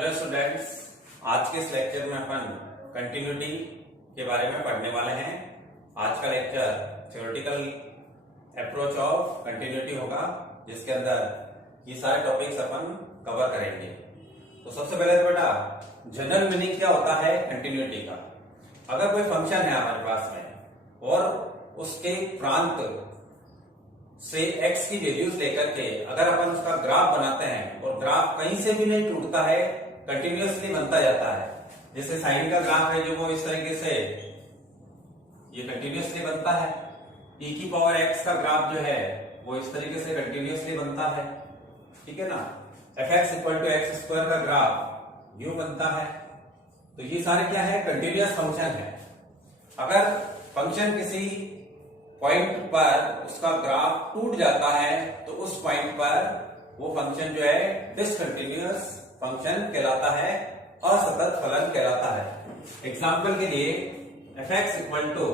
Hello students, आज के इस लेक्चर में अपन कंटिन्यूटी के बारे में पढ़ने वाले हैं। आज का lecture theoretical approach of continuity होगा, जिसके अंदर ये सारे टॉपिक्स अपन कवर करेंगे। तो सबसे पहले तो बेटा जनरल मीनिंग क्या होता है कंटिन्यूटी का। अगर कोई फंक्शन है हमारे पास में और उसके प्रांत से x की वैल्यूज लेकर के अगर अपन उसका ग्राफ बनाते हैं और ग्राफ कहीं से भी नहीं टूटता है, कंटिन्यूअसली बनता जाता है। जैसे साइन का ग्राफ है जो वो इस तरीके से ये कंटिन्यूअसली बनता है। e की पावर x का ग्राफ जो है वो इस तरीके से कंटिन्यूअसली बनता है, ठीक है ना। fx equal to x square का ग्राफ यूं बनता है। तो ये सारे क्या है, कंटिन्यूअस फंक्शन है। अगर फंक्शन किसी पॉइंट पर उसका ग्राफ टूट जाता है तो उस पॉइंट पर वो फंक्शन जो है डिसकंटिन्यूअस फंक्शन कहलाता है, असतत फलन कहलाता है। एग्जाम्पल के लिए fx equal to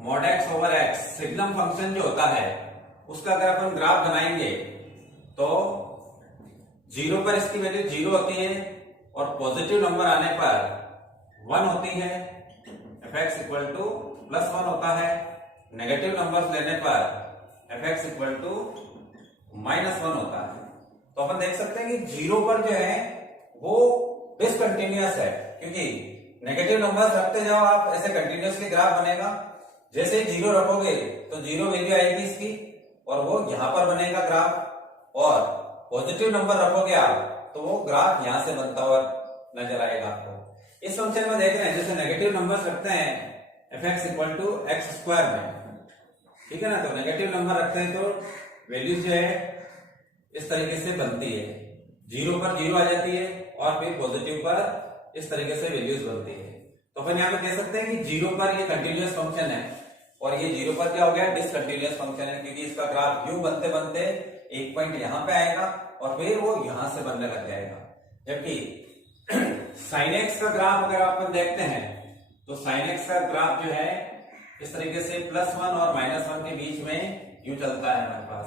mod x over x signum function जो होता है उसका अगर अपन ग्राफ बनाएंगे तो 0 पर इसकी वैल्यू 0 होती है और पॉजिटिव नंबर आने पर 1 होती है। fx इक्वल टू +1 होता है। नेगेटिव नंबर्स लेने पर fx इक्वल टू -1 होता है। तो अपन देख सकते हैं कि 0 पर जो है वो डिसकंटिन्यूअस है, क्योंकि नेगेटिव नंबर्स रखते जाओ आप, ऐसे कंटिन्यूअसली ग्राफ बनेगा। जैसे ही 0 रखोगे तो 0 वैल्यू आएगी इसकी और वो यहां पर बनेगा ग्राफ, और पॉजिटिव नंबर रखोगे आप तो वो ग्राफ यहां से बनता हुआ नजर आएगा आपको। इस फंक्शन में देख रहे हैं जैसे नेगेटिव नंबर्स रखते हैं fx equal to x square में, ठीक है ना। तो नेगेटिव नंबर रखते हैं तो वैल्यू जो है इस तरीके से बनती है, 0 पर 0 आ जाती है और फिर पॉजिटिव पर इस तरीके से वैल्यूज बनती है। तो अपन यहाँ पे कह सकते हैं कि 0 पर ये कंटिन्यूअस फंक्शन है और ये 0 पर क्या हो गया, डिसकंटिन्यूअस फंक्शन है, क्योंकि इसका ग्राफ यूं बनते बनते एक पॉइंट यहाँ पे आएगा और फिर वो यहां से बनने लग जाएगा। जबकि साइन एक्स का ग्राफ अगर अपन देखते हैं तो साइन एक्स का ग्राफ जो है इस तरीके से +1 और -1 के बीच में यूं चलता है हमारे पास।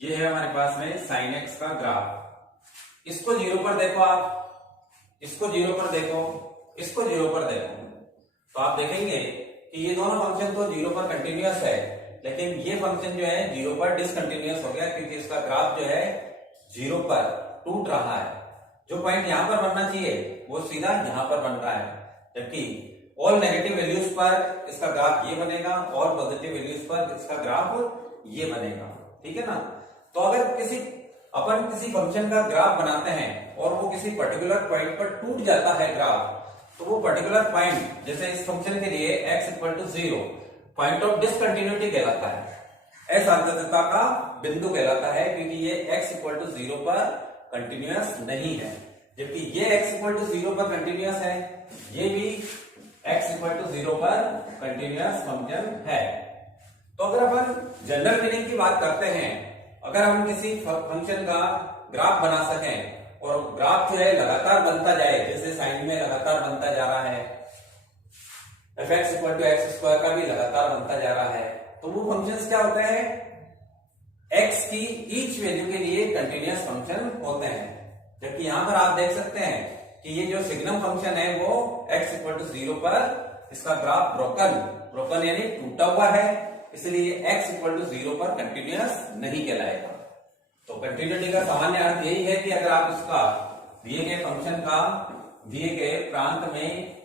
ये है हमारे पास में साइन एक्स का ग्राफ। इसको 0 पर देखो आप, इसको 0 पर देखो, इसको 0 पर देखो, तो आप देखेंगे कि ये दोनों फंक्शन तो 0 पर कंटिन्यूअस है, लेकिन ये फंक्शन जो है 0 पर डिसकंटिन्यूअस हो गया, क्योंकि इसका ग्राफ जो है 0 पर टूट रहा है। जो पॉइंट यहां पर बनना चाहिए वो सीधा यहां पर बन रहा है, जबकि ऑल नेगेटिव वैल्यूज पर इसका ग्राफ ये बनेगा और पॉजिटिव वैल्यूज पर इसका ग्राफ ये बनेगा, ठीक है ना। तो अगर अपन किसी फंक्शन का ग्राफ बनाते हैं और वो किसी पर्टिकुलर पॉइंट पर टूट जाता है ग्राफ, तो वो पर्टिकुलर पॉइंट, जैसे इस फंक्शन के लिए x equal to 0 point of discontinuity कहलाता है, असंततता का बिंदु कहलाता है, क्योंकि ये x इक्वल टू 0 पर कंटिन्यूअस नहीं है। जबकि ये x इक्वल टू 0 पर कंटिन्यूअस है, ये भी x इक्वल टू 0 पर कंटिन्यूअस फंक्शन है। तो अगर अपन जनरल मीनिंग की बात करते हैं, अगर हम किसी फंक्शन का ग्राफ बना सकें और ग्राफ जो है लगातार बनता जाए, जैसे साइन में लगातार बनता जा रहा है, fx equal to x square का भी लगातार बनता जा रहा है, तो वो फंक्शंस क्या होते हैं, x की ईच वैल्यू के लिए कंटिन्यूअस फंक्शन होते हैं। जबकि यहां पर आप देख सकते हैं कि ये जो सिग्नम फंक्शन है वो x इक्वल टू 0 पर इसका ग्राफ ब्रोकन यानी टूटा हुआ है, इसलिए x इक्वल टू 0 पर कंटिन्यूअस नहीं कहलाएगा। तो कंटिन्यूटी का सामान्य अर्थ यही है कि अगर आप इसका दिए गए फंक्शन का दिए गए प्रांत में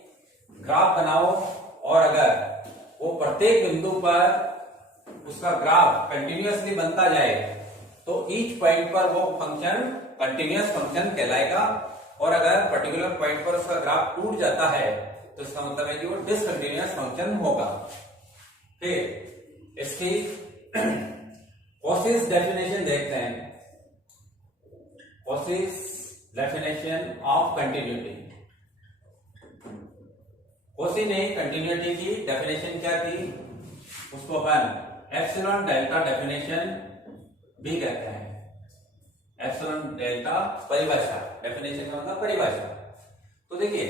ग्राफ बनाओ और अगर वो प्रत्येक बिंदु पर उसका ग्राफ कंटिन्यूअसली बनता जाए तो ईच पॉइंट पर वो फंक्शन कंटिन्यूअस फंक्शन कहलाएगा, और अगर पर्टिकुलर पॉइंट पर उसका ग्राफ टूट जाता है तो इसका मतलब है कि वो डिसकंटिन्यूअस फंक्शन होगा। फिर इसकी कॉसीज डेफिनेशन देखते हैं। Cauchy's definition of continuity. Quasi ने कंटिन्यूटी की डेफिनेशन क्या थी, उसको अपन एप्सिलॉन डेल्टा डेफिनेशन भी कहते हैं। एप्सिलॉन डेल्टा परिभाषा, डेफिनेशन का मतलब परिभाषा। तो देखिए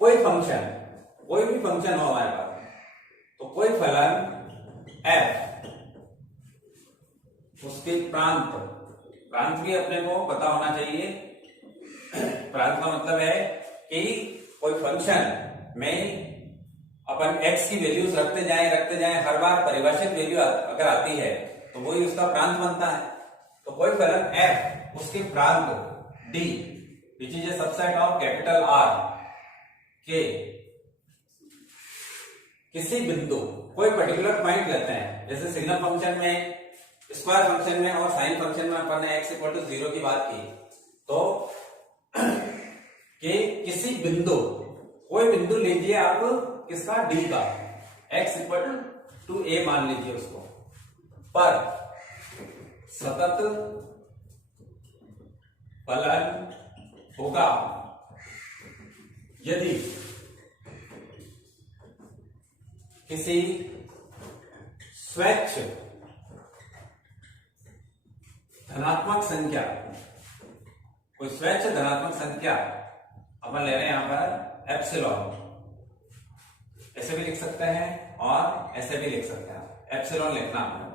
कोई भी फंक्शन हो हमारे पास, तो कोई फलन f उसके प्रांत प्रांत भी अपने को पता होना चाहिए। प्रांत का मतलब है कि कोई फंक्शन में अपन x की वैल्यूज रखते जाएं, हर बार परिभाषित वैल्यू अगर आती है तो वही उसका प्रांत बनता है। तो कोई फलन f उसके प्रांत d which is a subset of capital R के किसी बिंदु, कोई पर्टिकुलर पॉइंट लेते हैं, जैसे सिग्नल फंक्शन में, स्क्वायर फंक्शन में और साइन फंक्शन में अपन ने x इक्वल टू 0 की बात की, तो कि किसी बिंदु, कोई बिंदु लीजिए आप किसका, d का, x इक्वल टू a मान लीजिए उसको, पर सतत फलन होगा यदि किसी स्वैच्छ धनात्मक संख्या, कोई स्वैच्छ धनात्मक संख्या अपन ले रहे हैं यहां पर एप्सिलॉन, ऐसे भी लिख सकते हैं और ऐसे भी लिख सकते हैं, एप्सिलॉन लिखना है।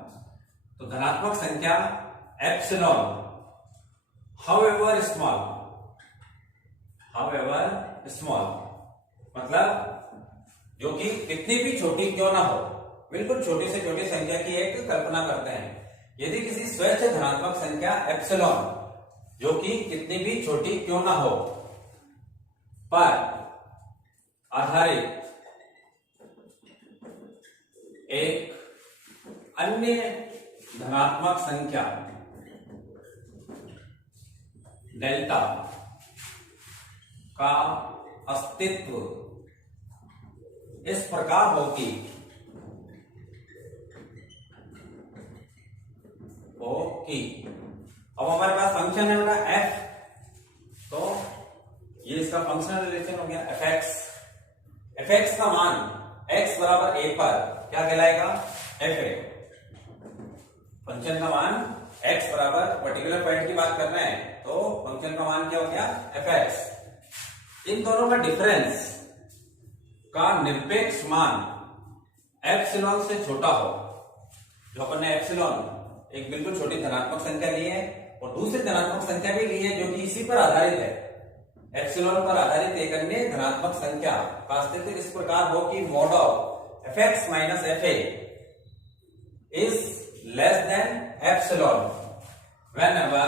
तो धनात्मक संख्या एप्सिलॉन हाउएवर स्मॉल, मतलब जो कि कितनी भी छोटी क्यों ना हो, बिल्कुल छोटी से छोटी संख्या की एक कल्पना करते हैं। यदि kiसी स्वैच्छ धनात्मक संख्या एप्सिलॉन जो कि कितनी भी छोटी क्यों ना हो पर आधारित एक अन्य धनात्मक संख्या डेल्टा का अस्तित्व इस प्रकार हो कि अब हमारे पास फंक्शन है बेटा f, तो ये इसका फंक्शनल रिलेशन हो गया fx का मान x बराबर a पर क्या कहलाएगा, fa। फंक्शन का मान x बराबर पर्टिकुलर पॉइंट की बात कर रहे हैं, तो फंक्शन का मान क्या हो गया, fx। इन दोनों का डिफरेंस का निरपेक्ष मान एप्सिलॉन से छोटा हो, जो अपन ने एप्सिलॉन एक बिल्कुल छोटी धनात्मक संख्या ली है और दूसरी धनात्मक संख्या भी ली है जो कि इसी पर आधारित है, एप्सिलॉन पर आधारित एक अन्य धनात्मक संख्या का अस्तित्व इस प्रकार हो कि mod of fx minus fa is less then epsilon whenever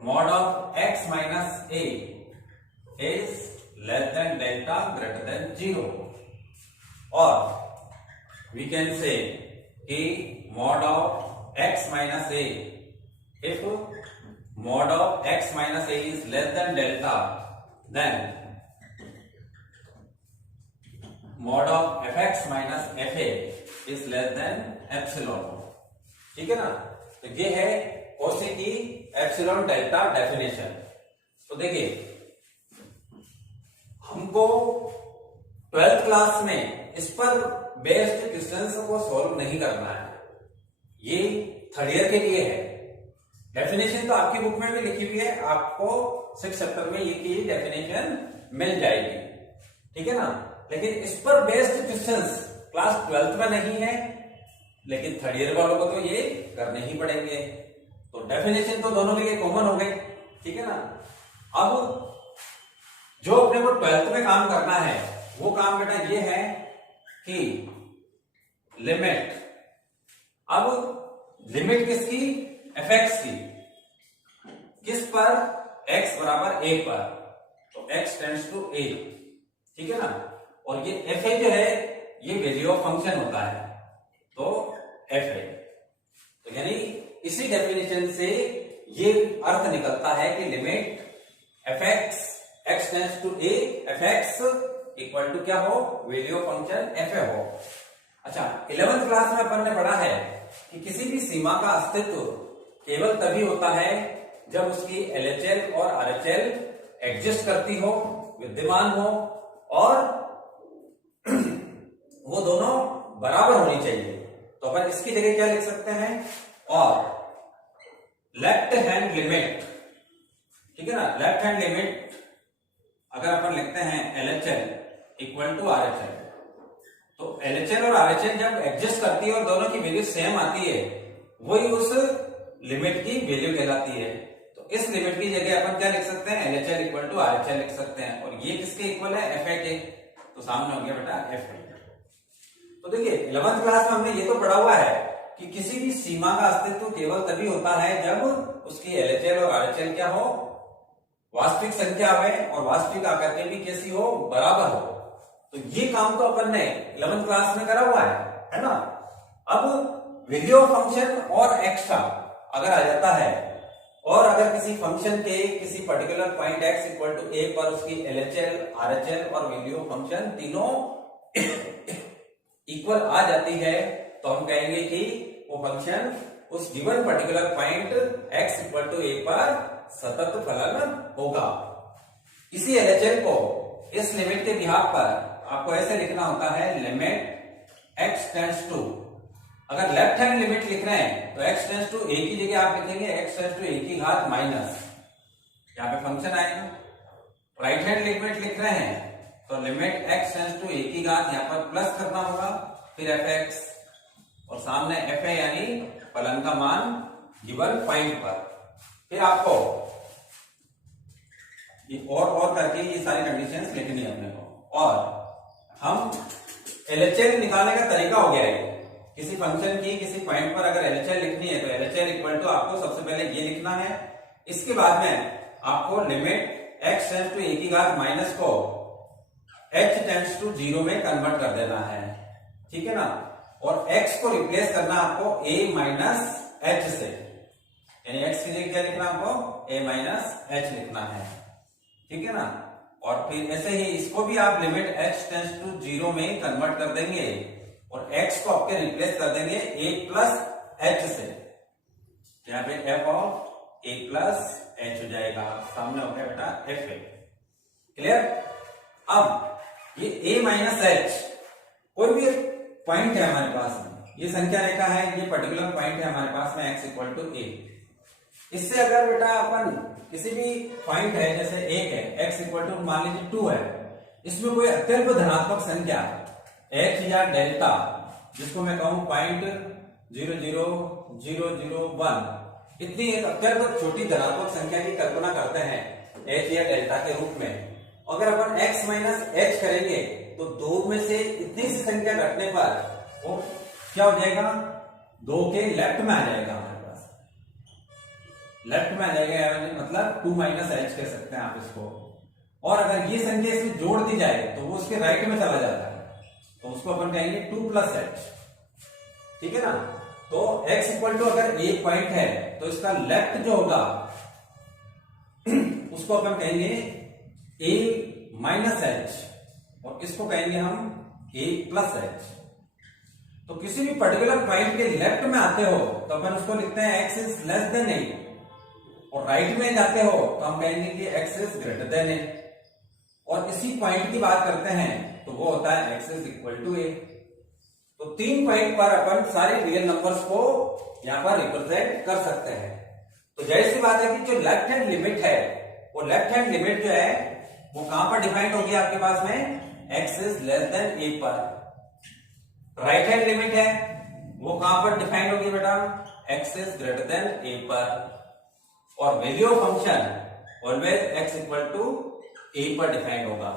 mod of x minus a is less than delta greater than 0, or we can say कि mod of x minus a, if mod of x minus a is less than delta, then mod of fx minus fa is less than epsilon। ठीक है ना, तो ये है Cauchy की epsilon delta definition. तो देखिए हमको 12th क्लास में इस पर बेस्ड क्वेश्चंस को सॉल्व नहीं करना है, ये थर्ड ईयर के लिए है। डेफिनेशन तो आपकी बुक में भी लिखी हुई है, आपको 6 चैप्टर में ये की डेफिनेशन मिल जाएगी, ठीक है ना। लेकिन इस पर बेस्ड क्वेश्चंस क्लास 12th में नहीं है, लेकिन थर्ड ईयर वालों को तो ये करने ही पड़ेंगे। तो डेफिनेशन तो दोनों के लिए कॉमन हो गई, ठीक है ना। अब जो अपने को 12th में काम करना है वो काम बेटा ये है कि लिमिट, अब लिमिट किसकी, fx की, किस पर, x बराबर a पर, तो x टेंड्स टू a, ठीक है ना। और ये fa जो है ये वैल्यू ऑफ फंक्शन होता है, तो fa, तो यानी इसी डेफिनेशन से ये अर्थ निकलता है कि limit fx x tends to a, fx equal to क्या हो, वैल्यू ऑफ फंक्शन fa हो। अच्छा, 11th क्लास में अपन ने पढ़ा है कि किसी भी सीमा का अस्तित्व केवल तभी होता है जब उसकी LHL और RHL एग्जिस्ट करती हो, विद्यमान हो, और वो दोनों बराबर होनी चाहिए। तो अपन इसकी जगह क्या लिख सकते हैं, और लेफ्ट हैंड लिमिट, ठीक है ना, लेफ्ट हैंड लिमिट अगर अपन लिखते हैं LHL इक्वल टू RHL, तो LHL और RHL जब एग्जिस्ट करती है और दोनों की वैल्यू सेम आती है, वही उस लिमिट की वैल्यू कहलाती है। तो इस लिमिट की जगह अपन क्या लिख सकते हैं, LHL इक्वल टू RHL लिख सकते हैं। और ये किसके इक्वल है, FA के। तो सामने हो गया बेटा FA। तो देखिए 11th क्लास में हमने ये तो पढ़ा हुआ है कि किसी भी सीमा का अस्तित्व केवल तभी होता है जब उसकी LHL और RHL क्या हो, वास्तविक संख्या में, और वास्तविक आकर के भी कैसी हो, बराबर हो। तो ये काम तो अपन ने 11th क्लास में करा हुआ है ना। अब वैल्यू ऑफ फंक्शन और एक्स्ट्रा अगर आ जाता है, और अगर किसी फंक्शन के किसी particular point x equal to a पर उसकी LHL, RHL और वैल्यू ऑफ फंक्शन तीनों इक्वल आ जाती है, तो हम कहेंगे कि वो फंक्शन उस given particular point x equal to a पर सतत फलन होगा। इसी LHL को इस लिमिट के बिहाफ पर आपको ऐसे लिखना होता है, लिमिट x टेंड्स टू, अगर लेफ्ट हैंड लिमिट लिख रहे हैं तो x टेंड्स टू a की जगह आप लिखेंगे x टेंड्स टू a की घात माइनस, यहाँ पे फंक्शन आएगा। राइट हैंड लिमिट लिख रहे हैं तो limit x tends to a की घात यहाँ पर प्लस करना होगा, फिर fx और सामने fa यानी फलन का मान गिवन पॉइंट पर। फिर आपको ये और करके ये सारी कंडीशंस लिखनी है अपने को। और हम LHL निकालने का तरीका हो गया है, किसी फंक्शन की किसी पॉइंट पर अगर LHL लिखनी है तो LHL इक्वल टू आपको सबसे पहले ये लिखना है। इसके बाद में आपको limit x tends to a की घात माइनस को h टेंड्स टू 0 में कन्वर्ट कर देना है, ठीक है ना। और x को रिप्लेस करना आपको a माइनस h से, यानी x की जगह क्या लिखना आपको, a माइनस h लिखना है, ठीक है ना। और फिर ऐसे ही इसको भी आप लिमिट h टेंड्स टू 0 में कन्वर्ट कर देंगे और x को आपके रिप्लेस कर देंगे a प्लस h से, यहाँ पे f of a plus h हो जाएगा, सामने हो गया बेटा fa। क्लियर। अब ये a माइनस h कोई भी पॉइंट है हमारे पास में, ये संख्या रेखा है, ये पर्टिकुलर पॉइंट है हमारे पास में x इक्वल टू a। इससे अगर बेटा अपन किसी भी पॉइंट है, जैसे 1 है, x इक्वल टू मान लीजिए 2 है, इसमें कोई अत्यल्प धनात्मक संख्या h या डेल्टा, जिसको मैं कहूं पॉइंट 0.00001, इतनी एक अत्यल्प छोटी धनात्मक संख्या की कल्पना करते हैं h या डेल्टा के रूप में। अगर अपन x माइनस h करेंगे तो 2 में से इतनी सी संख्या घटने पर वो क्या हो जाएगा, 2 के लेफ्ट में आ जाएगा, हमारे पास लेफ्ट में आ जाएगा, मतलब 2 माइनस h कह सकते हैं आप इसको। और अगर ये संख्या इसमें जोड़ दी जाए तो वो उसके राइट में चला जाता है, तो उसको अपन कहेंगे 2 प्लस h, ठीक है ना। तो x इक्वल टू अगर एक पॉइंट है तो इसका लेफ्ट जो होगा उसको अपन कहेंगे a माइनस h और इसको कहेंगे हम a प्लस h। तो किसी भी पर्टिकुलर पॉइंट के लेफ्ट में आते हो तो अपन उसको लिखते हैं x is less than a, और राइट में जाते हो तो हम कहेंगे कि x is greater than a। और इसी पॉइंट की बात करते हैं तो वो होता है x is equal to a। तो 3 पॉइंट पर अपन सारे रियल नंबर्स को यहां पर रिप्रेजेंट कर सकते हैं। तो जाहिर सी बात है कि जो लेफ्ट हैंड लिमिट है, वो लेफ्ट हैंड लिमिट जो है वो कहां पर डिफाइंड होगी आपके पास में, x is less than a पर। राइट हैंड लिमिट है वो कहां पर डिफाइंड होगी बेटा, x is greater than a पर। और value of function always x equal to a पर डिफाइंड होगा।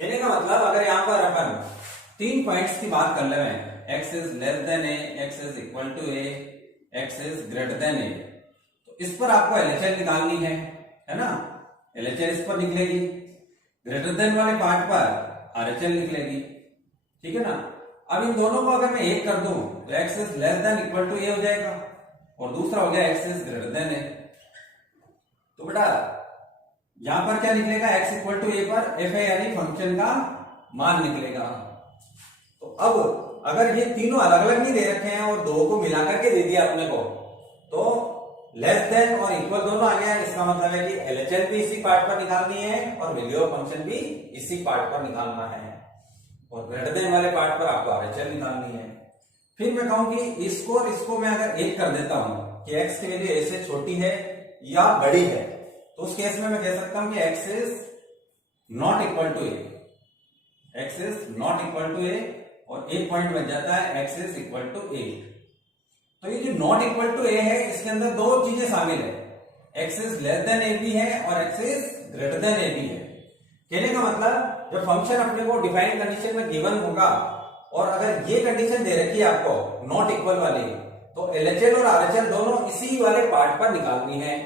कहने का मतलब अगर यहां पर अपन 3 पॉइंट्स की बात कर ले रहे हैं, x is less than a, x is equal to a, x is greater than a, तो इस पर आपको LHL निकालनी है ना। LHL इस पर निकलेगी, ग्रेटर देन वाले पार्ट पर RHL निकलेगी, ठीक है ना। अब इन दोनों को अगर मैं एक कर दूं तो x is less than equal to a हो जाएगा और दूसरा हो गया x is greater than a। तो बेटा यहां पर क्या निकलेगा, x इक्वल टू a पर fa यानी फंक्शन का मान निकलेगा। तो अब अगर ये तीनों अलग अलग नहीं दे रखे हैं और दो को मिलाकर के दे दिया अपने को, तो लेस देन और इक्वल दोनों आ गया, इसका मतलब है कि LHL भी इसी पार्ट पर निकालनी है और वैल्यू ऑफ फंक्शन भी इसी पार्ट पर निकालना है, और ग्रेटर देन वाले पार्ट पर आपको RHL निकालनी है। फिर मैं कहूं कि इसको और इसको मैं अगर एक कर देता हूं कि x की वैल्यू a से छोटी है या बड़ी है, तो उस केस में मैं कह सकता हूं कि x is not equal to a, x is not equal to a, और एक पॉइंट बन जाता है x is equal to a। तो ये जो नॉट इक्वल टू ए है इसके अंदर दो चीजें शामिल है, x is less than a b है और x is greater than a b है। कहने का मतलब जब फंक्शन अपने को डिफाइन कंडीशन में गिवन होगा और अगर ये कंडीशन दे रखी है आपको नॉट इक्वल वाली, तो एलएचएल और आरएचएल दोनों इसी वाले पार्ट पर निकालनी है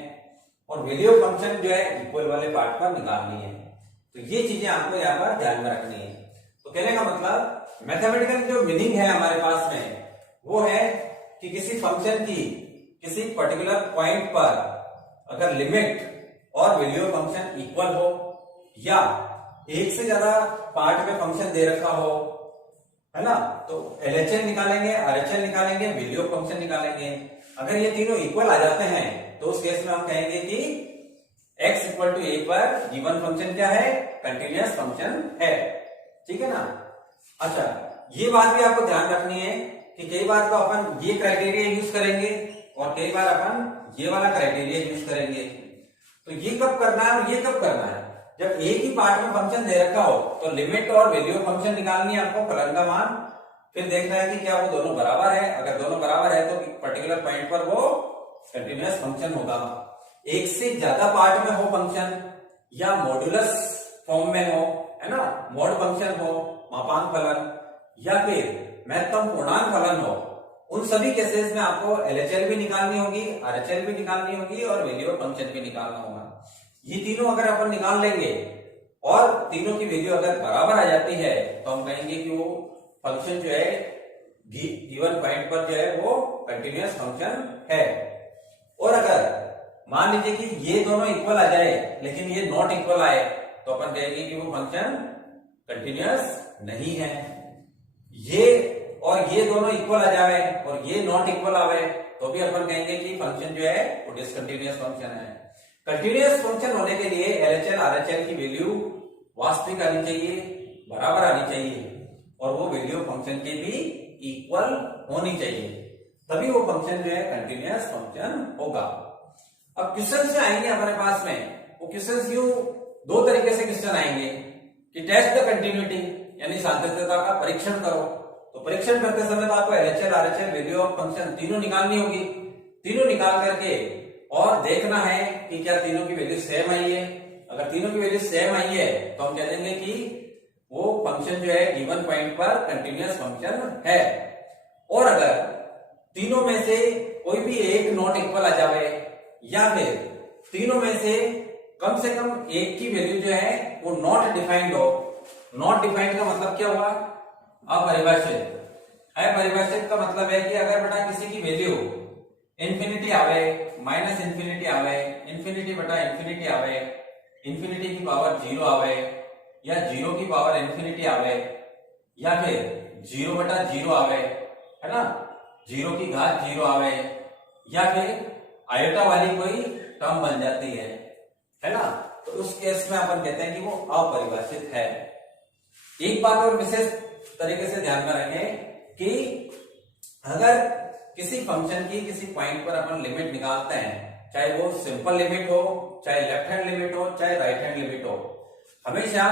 और वैल्यू ऑफ फंक्शन जो है इक्वल वाले पार्ट पर निकालनी है। तो ये चीजें आपको यहाँ पर ध्यान में रखनी है। तो कहने का मतलब मैथमेटिकल जो मीनिंग है हमारे पास में वो है कि किसी फंक्शन की किसी पर्टिकुलर पॉइंट पर अगर लिमिट और वैल्यू ऑफ फंक्शन इक्वल हो या एक से ज्यादा पार्ट में फंक्शन दे रखा हो, है ना, तो एलएचएल निकालेंगे, आरएचएल निकालेंगे, वैल्यू ऑफ फंक्शन निकालेंगे। अगर ये तीनों इक्वल आ जाते हैं तो उस केस में हम कहेंगे कि x इक्वल टू ए पर गिवन फंक्शन क्या है, कंटिन्यूअस फंक्शन है। ठीक है ना। अच्छा, ये बात भी आपको ध्यान रखनी है कि कई बार तो अपन ये क्राइटेरिया यूज करेंगे और कई बार अपन ये वाला क्राइटेरिया यूज करेंगे। तो ये कब करना है और ये कब करना है, जब एक ही पार्ट में फंक्शन दे रखा हो तो लिमिट और वैल्यू ऑफ फंक्शन निकालनी है आपको, फलन का मान, फिर देखना है कि क्या वो दोनों बराबर है। अगर दोनों बराबर है तो पर्टिकुलर पॉइंट पर वो कंटिन्यूअस फंक्शन होगा। एक से ज्यादा पार्ट में हो फंक्शन या मॉड्यूलस फॉर्म में हो, है ना, मॉड फंक्शन हो, मापांक फलन, या फिर महत्तम पूर्णांक फलन हो, उन सभी केसेस में आपको एलएचएल भी निकालनी होगी, आरएचएल भी निकालनी होगी और वैल्यू ऑफ फंक्शन भी निकालना होगा। ये तीनों अगर अपन निकाल लेंगे और तीनों की वैल्यू अगर बराबर आ जाती है तो हम कहेंगे कि वो फंक्शन जो है गिवन पॉइंट पर जो है वो कंटिन्यूअस फंक्शन है। और अगर मान लीजिए कि ये दोनों इक्वल आ जाए लेकिन ये नॉट इक्वल आए तो अपन कहेंगे कि वो फंक्शन कंटिन्यूअस नहीं है। ये और ये दोनों इक्वल आ जाए और ये नॉट इक्वल आवे तो भी अपन कहेंगे कि फंक्शन जो है वो डिसकंटिन्यूअस फंक्शन है। कंटिन्यूअस फंक्शन होने के लिए एलएचएल आरएचएल की वैल्यू वास्तविक आनी चाहिए, बराबर आनी चाहिए और वो वैल्यू फंक्शन के भी इक्वल होनी चाहिए, तभी वो फंक्शन जो है कंटिन्यूअस फंक्शन होगा। अब क्वेश्चन से आएंगे हमारे पास में, वो क्वेश्चन यूं दो तरीके से क्वेश्चन आएंगे कि टेस्ट द कंटिन्यूटी यानी सातत्यता का परीक्षण करो। तो परीक्षण करते समय तो आपको LHL RHL value of function तीनों निकालनी होगी। तीनों निकाल करके और देखना है कि क्या तीनों की वैल्यू सेम आई है। अगर तीनों की वैल्यू सेम आई है तो हम कह देंगे कि वो फंक्शन जो है गिवन पॉइंट पर कंटिन्यूअस फंक्शन है। और अगर तीनों में से कोई भी एक नॉट इक्वल आ जाए या फिर तीनों में से कम एक की वैल्यू जो है वो नॉट डिफाइंड हो। नॉट डिफाइंड का मतलब क्या हुआ, अपरिभाषित। अपरिभाषित का मतलब है कि अगर बेटा किसी की वैल्यू इंफिनिटी आवे, माइनस इंफिनिटी आवे, इंफिनिटी बटा इंफिनिटी आवे, इंफिनिटी की पावर 0 आवे या 0 की पावर इंफिनिटी आवे या फिर 0 बटा 0 आवे, है ना, 0 की घात 0 आवे या फिर आयोटा वाली कोई टर्म बन जाती है ना, तो उस केस में अपन कहते हैं कि वो अपरिभाषित है। एक बात और विशेष तरीके से ध्यान में रखें कि अगर किसी फंक्शन की किसी पॉइंट पर अपन लिमिट निकालते हैं, चाहे वो सिंपल लिमिट हो, चाहे लेफ्ट हैंड लिमिट हो, चाहे राइट हैंड लिमिट हो, हमेशा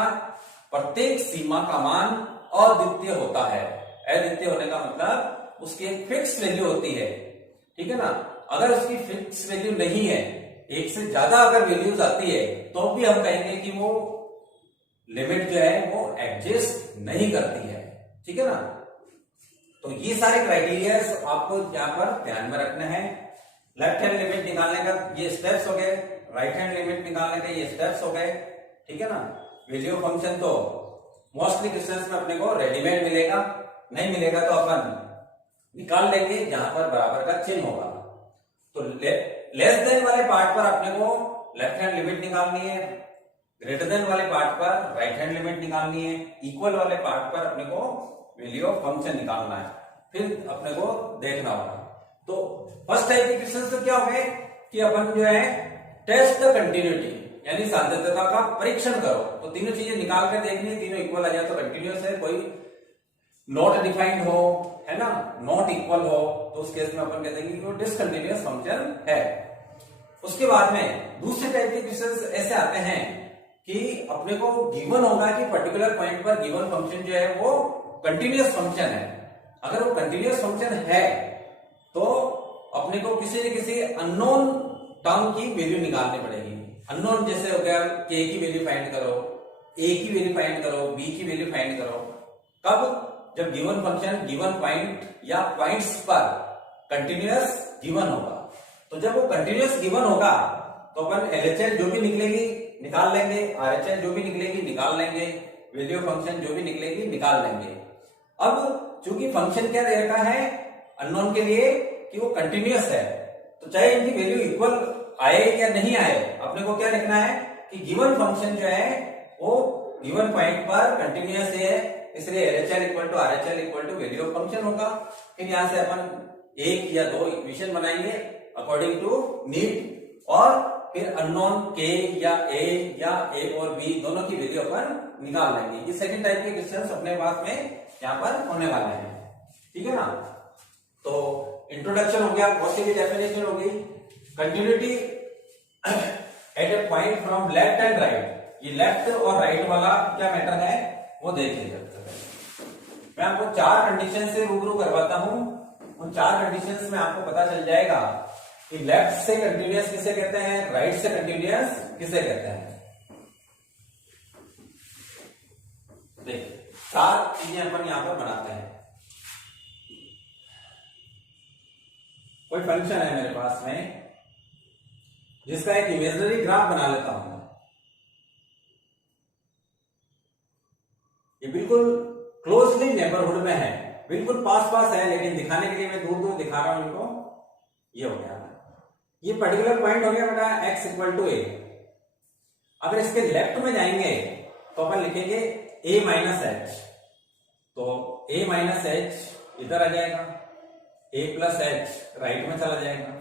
प्रत्येक सीमा का मान अद्वितीय होता है। अद्वितीय होने का मतलब उसकी एक फिक्स वैल्यू होती है, ठीक है ना। अगर उसकी फिक्स वैल्यू नहीं है, एक से ज्यादा अगर वैल्यूज आती है तो भी हम कहेंगे कि वो लिमिट जो है वो एग्जिस्ट नहीं करती है, ठीक है ना। तो ये सारे क्राइटेरिया आपको यहाँ पर ध्यान में रखने हैं। लेफ्ट हैंड लिमिट निकालने का ये स्टेप्स हो गए, राइट हैंड लिमिट निकालने का ये स्टेप्स हो गए, ठीक है ना। वैल्यू ऑफ फंक्शन तो मोस्टली क्वेश्चंस में अपने को रेडीमेड मिलेगा, नहीं मिलेगा तो अपन निकाल लेंगे जहां पर बराबर का चिन्ह होगा। तो लेस देन वाले पार्ट पर अपने को लेफ्ट हैंड लिमिट निकालनी है, ग्रेटर देन वाले पार्ट पर राइट हैंड लिमिट निकालनी है, इक्वल वाले पार्ट पर अपने को वैल्यू ऑफ फंक्शन निकालना है, फिर अपने को देखना होगा। तो फर्स्ट टाइप के क्वेश्चन तो क्या हो गए कि अपन जो है टेस्ट द कंटिन्यूटी यानी सातत्यता का परीक्षण करो। तो तीनों चीजें निकाल कर देखनी है, तीनों इक्वल आ जाए तो कंटिन्यूअस है, कोई नॉट डिफाइंड हो, है ना, नॉट इक्वल हो तो उस केस में अपन कहते हैं कि वो डिसकंटिन्यूअस फंक्शन है। उसके बाद में दूसरे टाइप के क्वेश्चंस ऐसे आते हैं कि अपने को गिवन होगा कि पर्टिकुलर पॉइंट पर गिवन फंक्शन जो है वो कंटिन्यूअस फंक्शन है। अगर वो कंटिन्यूअस फंक्शन है तो अपने को किसी न किसी अननोन टर्म की वैल्यू निकालनी पड़ेगी। अननोन जैसे हो गया k की वैल्यू फाइंड करो, a की वैल्यू फाइंड करो, b की वैल्यू फाइंड करो। कब? जब गिवन फंक्शन गिवन पॉइंट या पॉइंट्स पर कंटिन्यूअस गिवन होगा। तो जब वो कंटिन्यूअस गिवन होगा तो अपन LHS जो भी निकलेगी निकाल लेंगे, RHS जो भी निकलेगी निकाल लेंगे, वैल्यू फंक्शन जो भी निकलेगी निकाल लेंगे। अब चूंकि फंक्शन क्या दे रखा है अननोन के लिए कि वो कंटिन्यूअस है, तो चाहे इनकी वैल्यू इक्वल आए या नहीं आए, अपने को क्या लिखना है कि गिवन फंक्शन जो है वो गिवन पॉइंट पर कंटिन्यूअस है, इसलिए LHS equal to RHS equal to value of function होगा। फिर यहां से अपन एक या दो इक्वेशन बनाएंगे अकॉर्डिंग टू नीड, और फिर अननोन k या a और b दोनों की वैल्यू अपन निकाल लेंगे। ये सेकंड टाइप के क्वेश्चंस अपने पास में यहाँ पर होने वाले हैं, ठीक है ना। तो इंट्रोडक्शन हो गया, क्वेश्चन की डेफिनेशन हो गई, continuity at A point from left and right. ये लेफ्ट और राइट वाला क्या मैटर है वो देख लीजिए। मैं आपको चार कंडीशन से रूबरू करवाता हूं, उन चार कंडीशंस में आपको पता चल जाएगा कि लेफ्ट से कंटिन्यूअस किसे कहते हैं, राइट से कंटिन्यूअस किसे कहते हैं। देखिए चार चीजें अपन यहां पर बनाते हैं। कोई फंक्शन है मेरे पास में जिसका एक इमेजिनरी ग्राफ बना लेता हूं। ये बिल्कुल क्लोजली नेबरहुड में है, बिल्कुल पास पास है, लेकिन दिखाने के लिए मैं दूर दूर दिखा रहा हूं इनको। ये हो गया, ये पर्टिकुलर पॉइंट हो गया बेटा x इक्वल टू a। अगर इसके लेफ्ट में जाएंगे तो अपन लिखेंगे a माइनस एच, तो a माइनस एच इधर आ जाएगा, a प्लस एच राइट में चला जाएगा।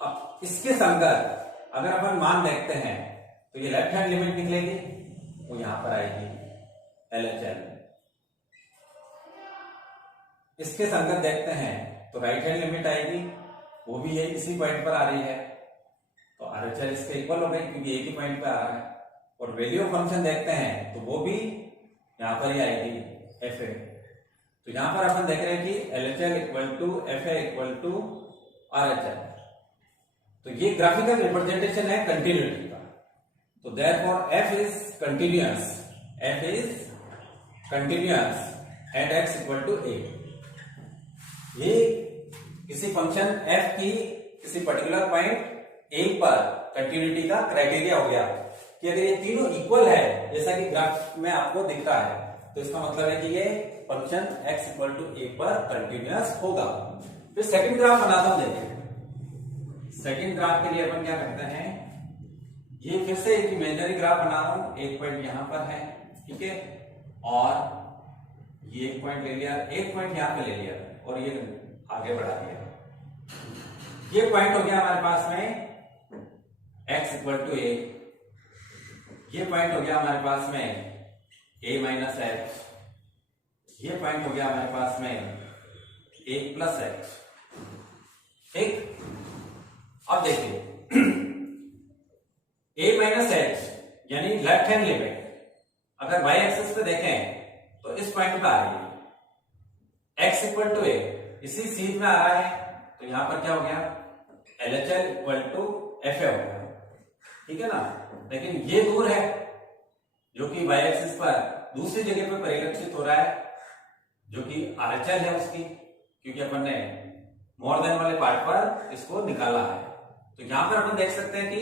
अब इसके संगत अगर अपन मान देखते हैं तो ये लेफ्ट हैंड लिमिट निकलेगी, वो यहां पर आएगी LHS। इसके संगत देखते हैं तो राइट हैंड लिमिट आएगी, वो भी ये इसी पॉइंट पर आ रही है, तो RHS इसके इक्वल हो गई क्योंकि एक ही पॉइंट पे आ रहा है। और वैल्यू ऑफ फंक्शन देखते हैं तो वो भी यहां पर ही आएगी FA। तो यहां पर अपन देख रहे हैं कि LHS equal to FA equal to RHS। तो ये ग्राफिकल रिप्रेजेंटेशन है कंटिन्यूटी का। तो therefore F is continuous, F is continuous at x equal to a। ये किसी फंक्शन f की किसी पर्टिकुलर पॉइंट a पर कंटिन्यूटी का क्राइटेरिया हो गया कि अगर ये तीनों इक्वल है जैसा कि ग्राफ में आपको दिख रहा है, तो इसका मतलब है कि ये function x equal to a पर कंटिन्यूअस होगा। फिर सेकंड ग्राफ बनाता हूं, देखिए सेकंड ग्राफ के लिए अपन क्या करते हैं, ये फिर से एक इमेजिनरी ग्राफ बना रहा हूं, एक पॉइंट यहां पर है, ठीक है, और ये एक पॉइंट ले लिया, एक पॉइंट यहां पे ले लिया और ये आगे बढ़ा दिया। ये पॉइंट हो गया हमारे पास में x इक्वल टू a, ये पॉइंट हो गया हमारे पास में a माइनस एच, ये पॉइंट हो गया हमारे पास में a प्लस एच, ठीक। अब देखिए a माइनस एच यानी लेफ्ट हैंड लिमिट अगर y एक्सिस पे देखें तो इस पॉइंट पे आ रही है, x इक्वल टू a इसी सीध में आ रहा है, तो यहां पर क्या हो गया LHS इक्वल टू FA हो गया, ठीक है ना। लेकिन ये दूर है जो कि y एक्सिस पर दूसरी जगह पर परिलक्षित हो रहा है, जो कि RHS है उसकी, क्योंकि अपन ने मोर देन वाले पार्ट पर इसको निकाला है। तो यहां पर अपन देख सकते हैं कि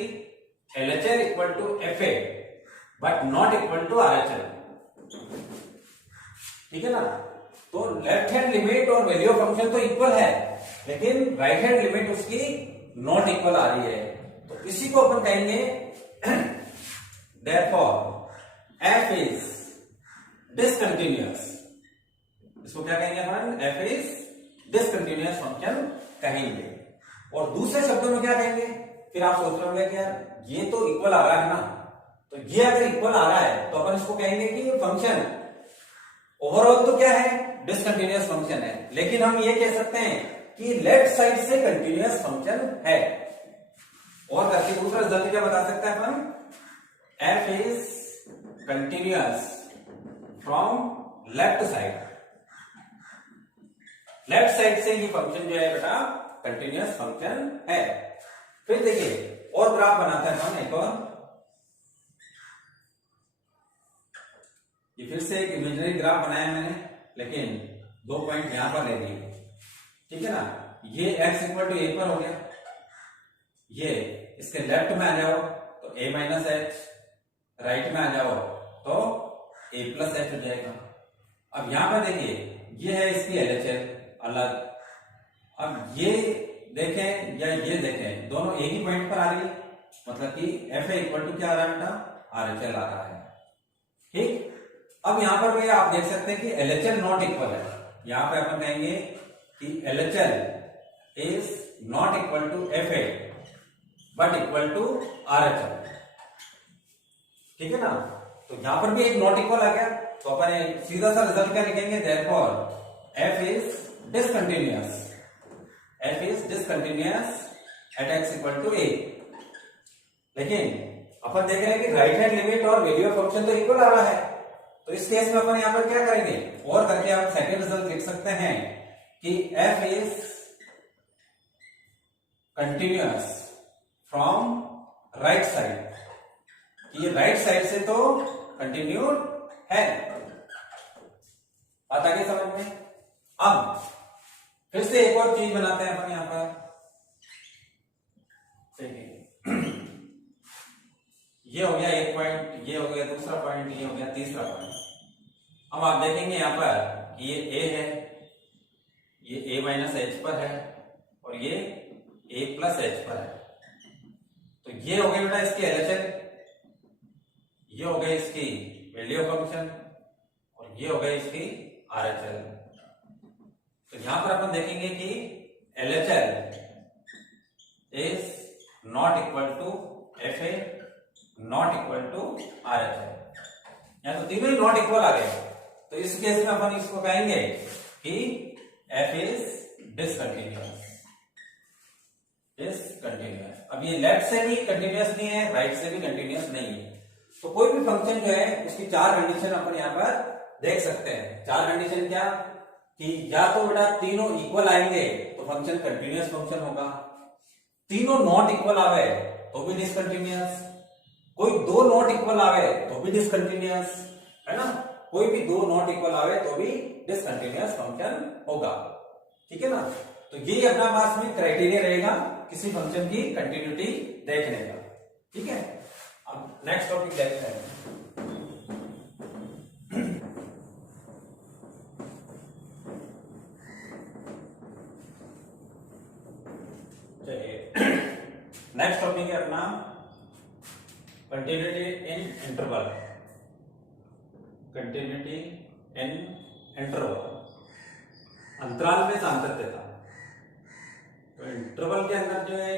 LHS equal to FA but not equal to RHS, ठीक है ना। तो लेफ्ट हैंड लिमिट और वैल्यू ऑफ फंक्शन तो इक्वल है, लेकिन राइट हैंड लिमिट उसकी नॉट इक्वल आ रही है, तो इसी को अपन कहेंगे therefore f is discontinuous। इसको क्या कहेंगे अपन, f is discontinuous फंक्शन कहेंगे। और दूसरे शब्दों में क्या कहेंगे, फिर आप सोच रहे होंगे कि यार ये तो इक्वल आ रहा है ना, तो ये अगर इक्वल आ रहा है तो अपन इसको कहेंगे कि फंक्शन ओवरऑल तो क्या है डिसकंटिन्यूअस फंक्शन है, लेकिन हम ये कह सकते हैं कि लेफ्ट साइड से कंटिन्यूअस फंक्शन है। और करके दूसरा रिजल्ट क्या बता सकते हैं अपन, f is continuous from left side, left side से ये फंक्शन जो है बेटा कंटिन्यूअस फंक्शन है। फिर देखिए और ग्राफ बनाते हैं हम एक और, ये फिर से एक इमेजिनरी ग्राफ बनाया मैंने, लेकिन 2 पॉइंट यहां पर ले दिए, ठीक है ना। ये x इक्वल टू ए पर हो गया, ये इसके लेफ्ट में आ जाओ तो a माइनस एच, राइट में आ जाओ तो a प्लस एच हो जाएगा। अब यहां पर देखिए ये है इसकी एलएचएल अलग, अब ये देखें या ये देखें दोनों एक ही पॉइंट पर आ रही है, मतलब कि एफ ए इक्वल टू क्या आ रहा है बेटा, आरएचएल आ रहा है, ठीक। अब यहां पर भी आप देख सकते हैं कि एलएचएल नॉट इक्वल है, यहां पे अपन कहेंगे कि LHL is not equal to f a but equal to RHL, ठीक है ना। तो यहां पर भी एक नॉट इक्वल आ गया, तो अपन सीधा सा रिजल्ट क्या लिखेंगे, therefore F is discontinuous, F is discontinuous at X equal to A. लेकिन अपन देख रहे हैं कि राइट हैंड लिमिट और वैल्यू ऑफ फंक्शन तो इक्वल आ रहा है, तो इस केस में अपन यहां पर क्या करेंगे, और करके आप सेकंड रिजल्ट लिख सकते हैं कि f is continuous from right side, कि ये राइट साइड से तो कंटिन्यूड है। बात आ गई समझ में। अब फिर से एक और चीज बनाते हैं अपन यहां पर, देखिए ये हो गया एक पॉइंट, ये हो गया दूसरा पॉइंट, ये हो गया तीसरा पॉइंट। अब आप देखेंगे यहां पर कि ये a है, ये a माइनस एच पर है और ये a प्लस एच पर है, तो ये हो गई बेटा इसकी एलएचएल, ये हो गई इसकी वैल्यू ऑफ फंक्शन और ये हो गई इसकी आरएचएल। तो यहां पर अपन देखेंगे कि LHL is not equal to f a not equal to RHL, या तो तीनों ही नॉट इक्वल आ गए, तो इस केस में अपन इसको कहेंगे कि एफ इज डिसकंटिन्यूअस, डिसकंटिन्यूअस। अब ये लेफ्ट से भी कंटिन्यूअस नहीं है, राइट से भी कंटिन्यूअस नहीं है, तो कोई भी फंक्शन जो है उसकी 4 कंडीशन अपन यहां पर देख सकते हैं। 4 कंडीशन क्या, कि या तो बेटा तीनों इक्वल आएंगे तो फंक्शन कंटिन्यूअस फंक्शन होगा, तीनों नॉट इक्वल आवे तो भी डिसकंटिन्यूअस, कोई 2 नॉट इक्वल आवे तो भी डिसकंटिन्यूअस, है ना, कोई भी 2 नॉट इक्वल आवे तो भी डिसकंटिन्यूअस फंक्शन होगा, ठीक है ना। तो ये अपना पास में क्राइटेरिया रहेगा किसी फंक्शन की कंटिन्यूटी देखने का, ठीक है। अब नेक्स्ट टॉपिक देखते हैं। चलिए नेक्स्ट टॉपिक है अपना continuity in interval, continuity in interval, अंतराल में सातत्यता। तो इंटरवल के अंदर जो है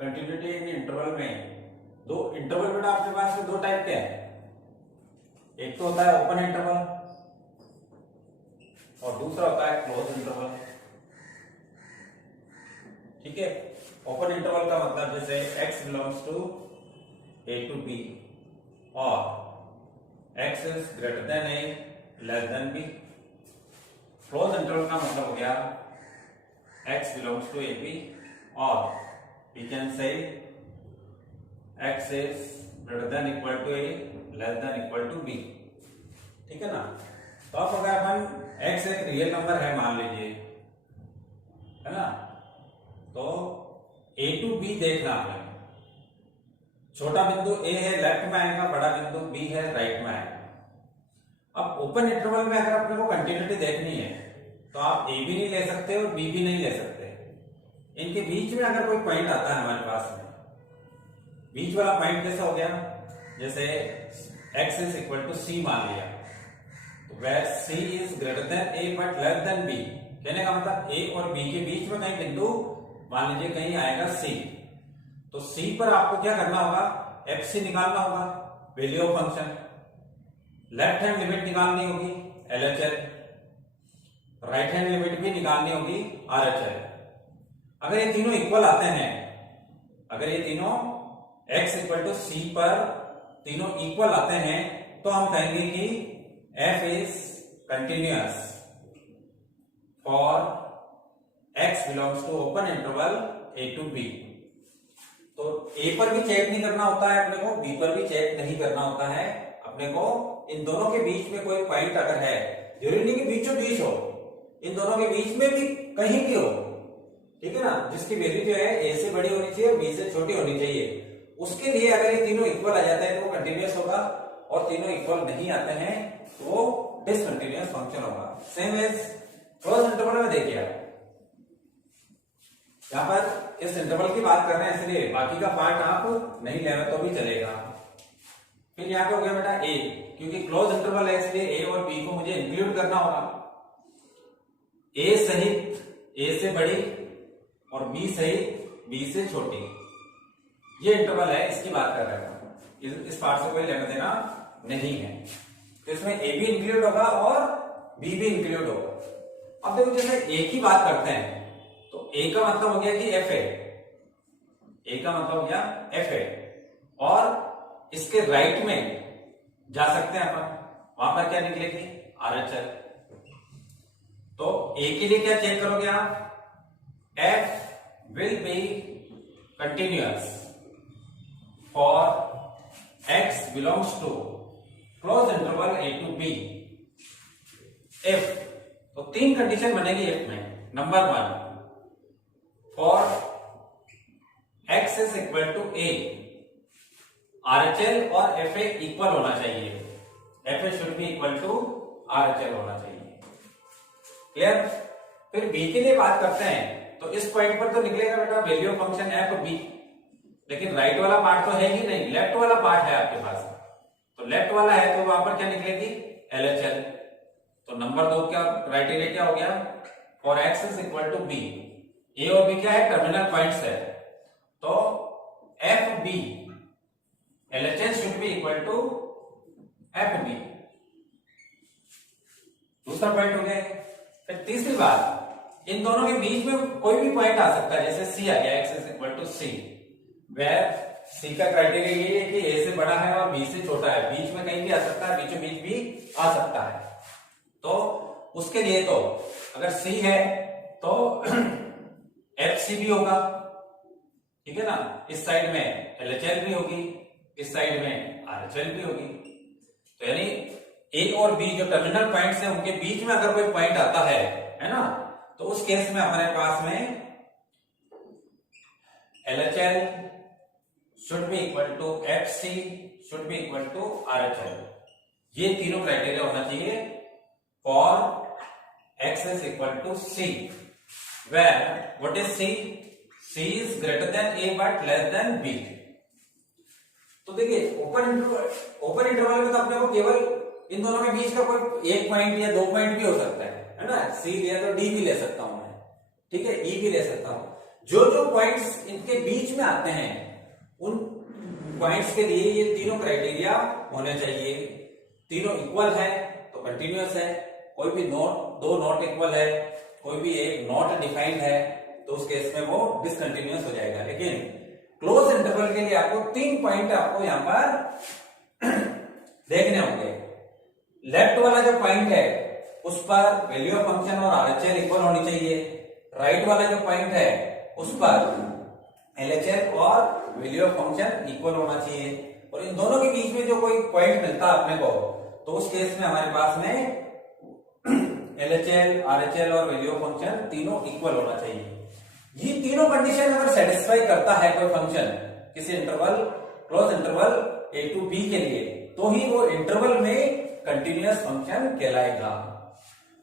कंटिन्यूटी इन इंटरवल में दो इंटरवल बेटा आपके पास में 2 टाइप के हैं, एक तो होता है ओपन इंटरवल और दूसरा होता है क्लोज इंटरवल, ठीक है। ओपन इंटरवल का मतलब जैसे x belongs to a to b और x is greater than a less than b। Close interval का मतलब हो गया x बिलोंग्स टू ab और we can say x is greater than equal to a less than equal to b, ठीक है ना। तो अब अगर अपन x एक रियल नंबर है मान लीजिए, है ना, तो a to b देखना है, छोटा बिंदु a है लेफ्ट में आएगा, बड़ा बिंदु b है राइट में आएगा। अब ओपन इंटरवल में अगर अपने को कंटिन्यूटी देखनी है तो आप a भी नहीं ले सकते और b भी नहीं ले सकते, इनके बीच में अगर कोई पॉइंट आता है हमारे पास में, बीच वाला पॉइंट कैसा हो गया, जैसे x is equal to c मान लिया, तो where c is greater than a but less than b, कहने का मतलब a और b के बीच में कहीं बिंदु मान लीजिए कहीं आएगा c, तो c पर आपको क्या करना होगा, fc निकालना होगा, value of function, left hand limit निकालनी होगी LHL, राइट हैंड लिमिट भी निकालनी होगी RHL। अगर ये तीनों इक्वल आते हैं, अगर ये तीनों x इक्वल टू c पर तीनों इक्वल आते हैं तो हम कहेंगे कि f is continuous for x belongs to open interval a to b। तो a पर भी चेक नहीं करना होता है अपने को, b पर भी चेक नहीं करना होता है अपने को। इन दोनों के बीच में कोई पॉइंट अगर है, जरूरी नहीं कि बीचों बीच हो, इन दोनों के बीच में भी कहीं भी हो, ठीक है ना, जिसकी वैल्यू जो है a से बड़ी होनी चाहिए और b से छोटी होनी चाहिए, उसके लिए अगर ये तीनों इक्वल आ जाते हैं तो वो कंटिन्यूअस होगा, और तीनों इक्वल नहीं आते हैं तो वो डिसकंटिन्यूअस फंक्शन होगा। सेम एज क्लोज इंटरवल में देखिए आप, यहां पर इस इंटरवल की बात कर रहे हैं इसलिए बाकी का पार्ट आप नहीं ले रहे तो भी चलेगा। फिर यहाँ पे हो गया बेटा a, क्योंकि क्लोज इंटरवल है इसलिए a और b को मुझे इंक्लूड करना होगा। a सहित a से बड़ी और b सहित b से छोटी, ये इंटरवल है, इसकी बात कर रहे हैं। इस पार्ट से कोई लेना देना नहीं है, तो इसमें a भी इंक्लूड होगा और b भी इंक्लूड होगा। अब देखो जैसे a की बात करते हैं तो a का मतलब हो गया कि f है, a का मतलब हो गया f है, और इसके राइट में जा सकते हैं अपन, वहां पर क्या निकलेगी RHL। तो a के लिए क्या चेक करोगे आप, f will be continuous for x belongs to close interval a to b। f, तो तीन कंडीशन बनेगी f में। Number 1, for x is equal to a, RHL और FA इक्वल होना चाहिए, FA should be equal to RHL होना चाहिए। Clear. फिर b के लिए बात करते हैं तो इस पॉइंट पर तो निकलेगा बेटा value of function f b, लेकिन राइट वाला पार्ट तो है ही नहीं, लेफ्ट वाला पार्ट है आपके पास। तो लेफ्ट वाला है तो वहां पर क्या निकलेगी LHL। तो नंबर 2 क्या क्राइटेरिया क्या हो गया, for x is equal to b, a और b क्या है टर्मिनल पॉइंट्स है, तो FB LHL should be equal to FB। दूसरा पॉइंट हो गया। फिर तीसरी बात, इन दोनों के बीच में कोई भी पॉइंट आ सकता है, जैसे C आ गया x is equal to C, where C का क्राइटेरिया ये है कि A से बड़ा है और B से छोटा है, बीच में कहीं भी आ सकता है, बीचों बीच भी आ सकता है। तो उसके लिए तो अगर C है तो FC भी होगा, ठीक है ना, इस साइड में LHL भी होगी, इस साइड में RHL भी होगी। तो यानी A और B जो टर्मिनल पॉइंट्स हैं उनके बीच में अगर कोई पॉइंट आता है ना, तो उस केस में हमारे पास में LHL should be equal to FC should be equal to RHL। ये तीनों क्राइटेरिया होना चाहिए for x is equal to C, where what is C? C is greater than A but less than B। तो देखिए open interval में तो अपने को केवल इन दोनों के बीच का कोई एक पॉइंट या दो पॉइंट भी हो सकता है ना, C लिया तो D भी ले सकता हूं मैं, ठीक है, E भी ले सकता हूं। जो जो पॉइंट्स इनके बीच में आते हैं उन पॉइंट्स के लिए ये तीनों क्राइटेरिया होने चाहिए। तीनों इक्वल है तो कंटिन्यूअस है, कोई भी दो नॉट इक्वल है, कोई भी एक नॉट डिफाइंड है तो उस केस में वो डिसकंटिन्यूअस हो जाएगा। लेकिन क्लोज इंटरवल के लिए आपको 3 पॉइंट आपको यहां पर देखने होंगे। लेफ्ट वाला जो पॉइंट है उस पर वैल्यू ऑफ फंक्शन और RHL इक्वल होनी चाहिए, राइट वाला जो पॉइंट है उस पर LHL और वैल्यू ऑफ फंक्शन इक्वल होना चाहिए, और इन दोनों के बीच में जो कोई पॉइंट मिलता है अपने को तो उस केस में हमारे पास में LHL, RHL और वैल्यू ऑफ फंक्शन तीनों इक्वल होना चाहिए। ये तीनों कंडीशन अगर सेटिस्फाई करता है कोई फंक्शन किसी interval close interval a to b के लिए, तो ही वो इंटरवल में कंटिन्यूअस फंक्शन कहलाएगा।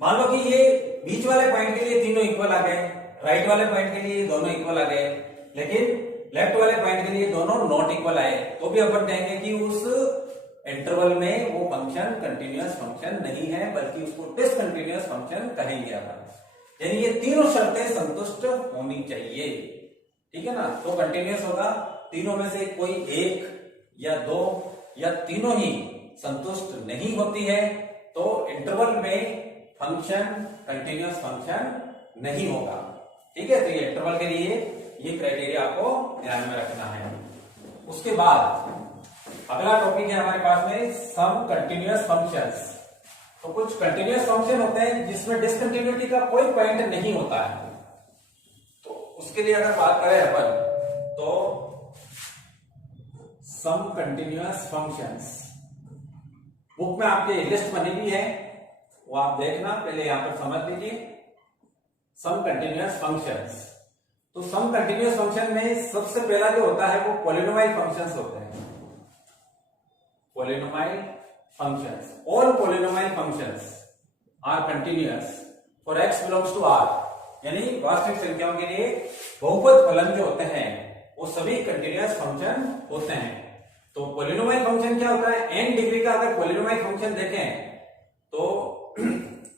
मान लो कि ये बीच वाले पॉइंट के लिए तीनों इक्वल आ गए, राइट वाले पॉइंट के लिए दोनों इक्वल आ गए, लेकिन लेफ्ट वाले पॉइंट के लिए दोनों नॉट इक्वल आए, तो भी अपन कहेंगे कि उस इंटरवल में वो फंक्शन कंटिन्यूअस फंक्शन नहीं है बल्कि उसको डिसकंटिन्यूअस फंक्शन कहेंगे अपन। यानी ये तीनों शर्तें संतुष्ट होनी चाहिए, ठीक है ना, तो कंटिन्यूअस होगा। तीनों में से कोई एक या दो या तीनों ही संतुष्ट नहीं होती है तो इंटरवल में फंक्शन कंटिन्यूअस फंक्शन नहीं होगा, ठीक है। तो ये इंटरवल के लिए ये क्राइटेरिया आपको ध्यान में रखना है। उसके बाद अगला टॉपिक है हमारे पास में सम कंटिन्यूअस फंक्शंस। तो कुछ कंटिन्यूअस फंक्शन होते हैं जिसमें डिसकंटिन्यूटी का कोई पॉइंट नहीं होता है, उसके लिए अगर बात करें अपन तो सम कंटिन्यूअस फंक्शंस, बुक में आपके लिस्ट बनी हुई है, वो आप देखना, पहले यहां पर समझ लीजिए। सम कंटिन्यूअस फंक्शंस, तो सम कंटिन्यूअस फंक्शन में सबसे पहला जो होता है वो पॉलिनोमाइल फंक्शंस होते हैं। Polynomial functions, all polynomial functions are continuous for x belongs to r, यानी वास्तविक संख्याओं के लिए बहुपद फलन जो होते हैं वो सभी कंटिन्यूअस फंक्शन होते हैं। तो पॉलिनोमाइल फंक्शन क्या होता है, n डिग्री का अगर पॉलिनोमाइल फंक्शन देखें तो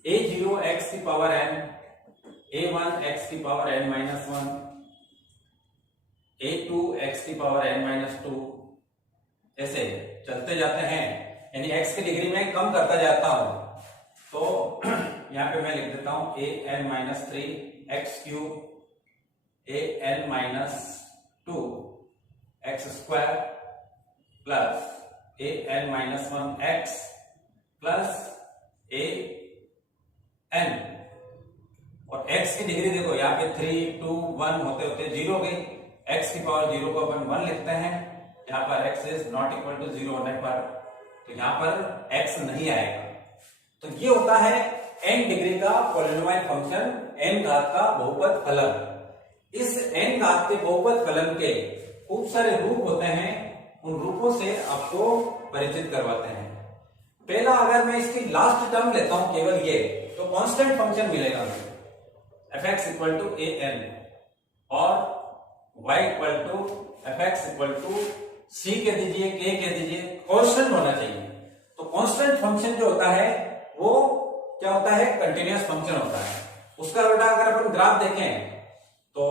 a0 x की पावर n, a1 x की power n minus 1, a2 x की पावर n माइनस 2, ऐसे चलते जाते हैं, यानी x की डिग्री में कम करता जाता हूं। तो यहां पे मैं लिख देता हूं an minus 3 x cube, an minus 2 x square plus an minus 1 x plus an, और x की डिग्री देखो यहाँ पे 3 2 1 होते होते 0 गई, x की पावर 0 को अपन 1 लिखते हैं, यहाँ पर x is not equal to 0 होने पर तो यहाँ पर x नहीं आएगा। तो ये होता है n डिग्री का पॉलिनोमाइल फंक्शन, n घात का बहुपद फलन। इस n घात के बहुपद फलन के खूब सारे रूप होते हैं, उन रूपों से आपको परिचित करवाते हैं। पहला अगर मैं इसकी लास्ट टर्म लेता हूं केवल ये, तो कांस्टेंट फंक्शन मिलेगा मुझे, fx इक्वल टू an और y equal to fx equal to c कह दीजिए, k कह दीजिए, कांस्टेंट होना चाहिए। तो कांस्टेंट फंक्शन जो होता है वो क्या होता है, कंटिन्यूअस फंक्शन होता है। उसका उल्टा अगर अपन ग्राफ देखें तो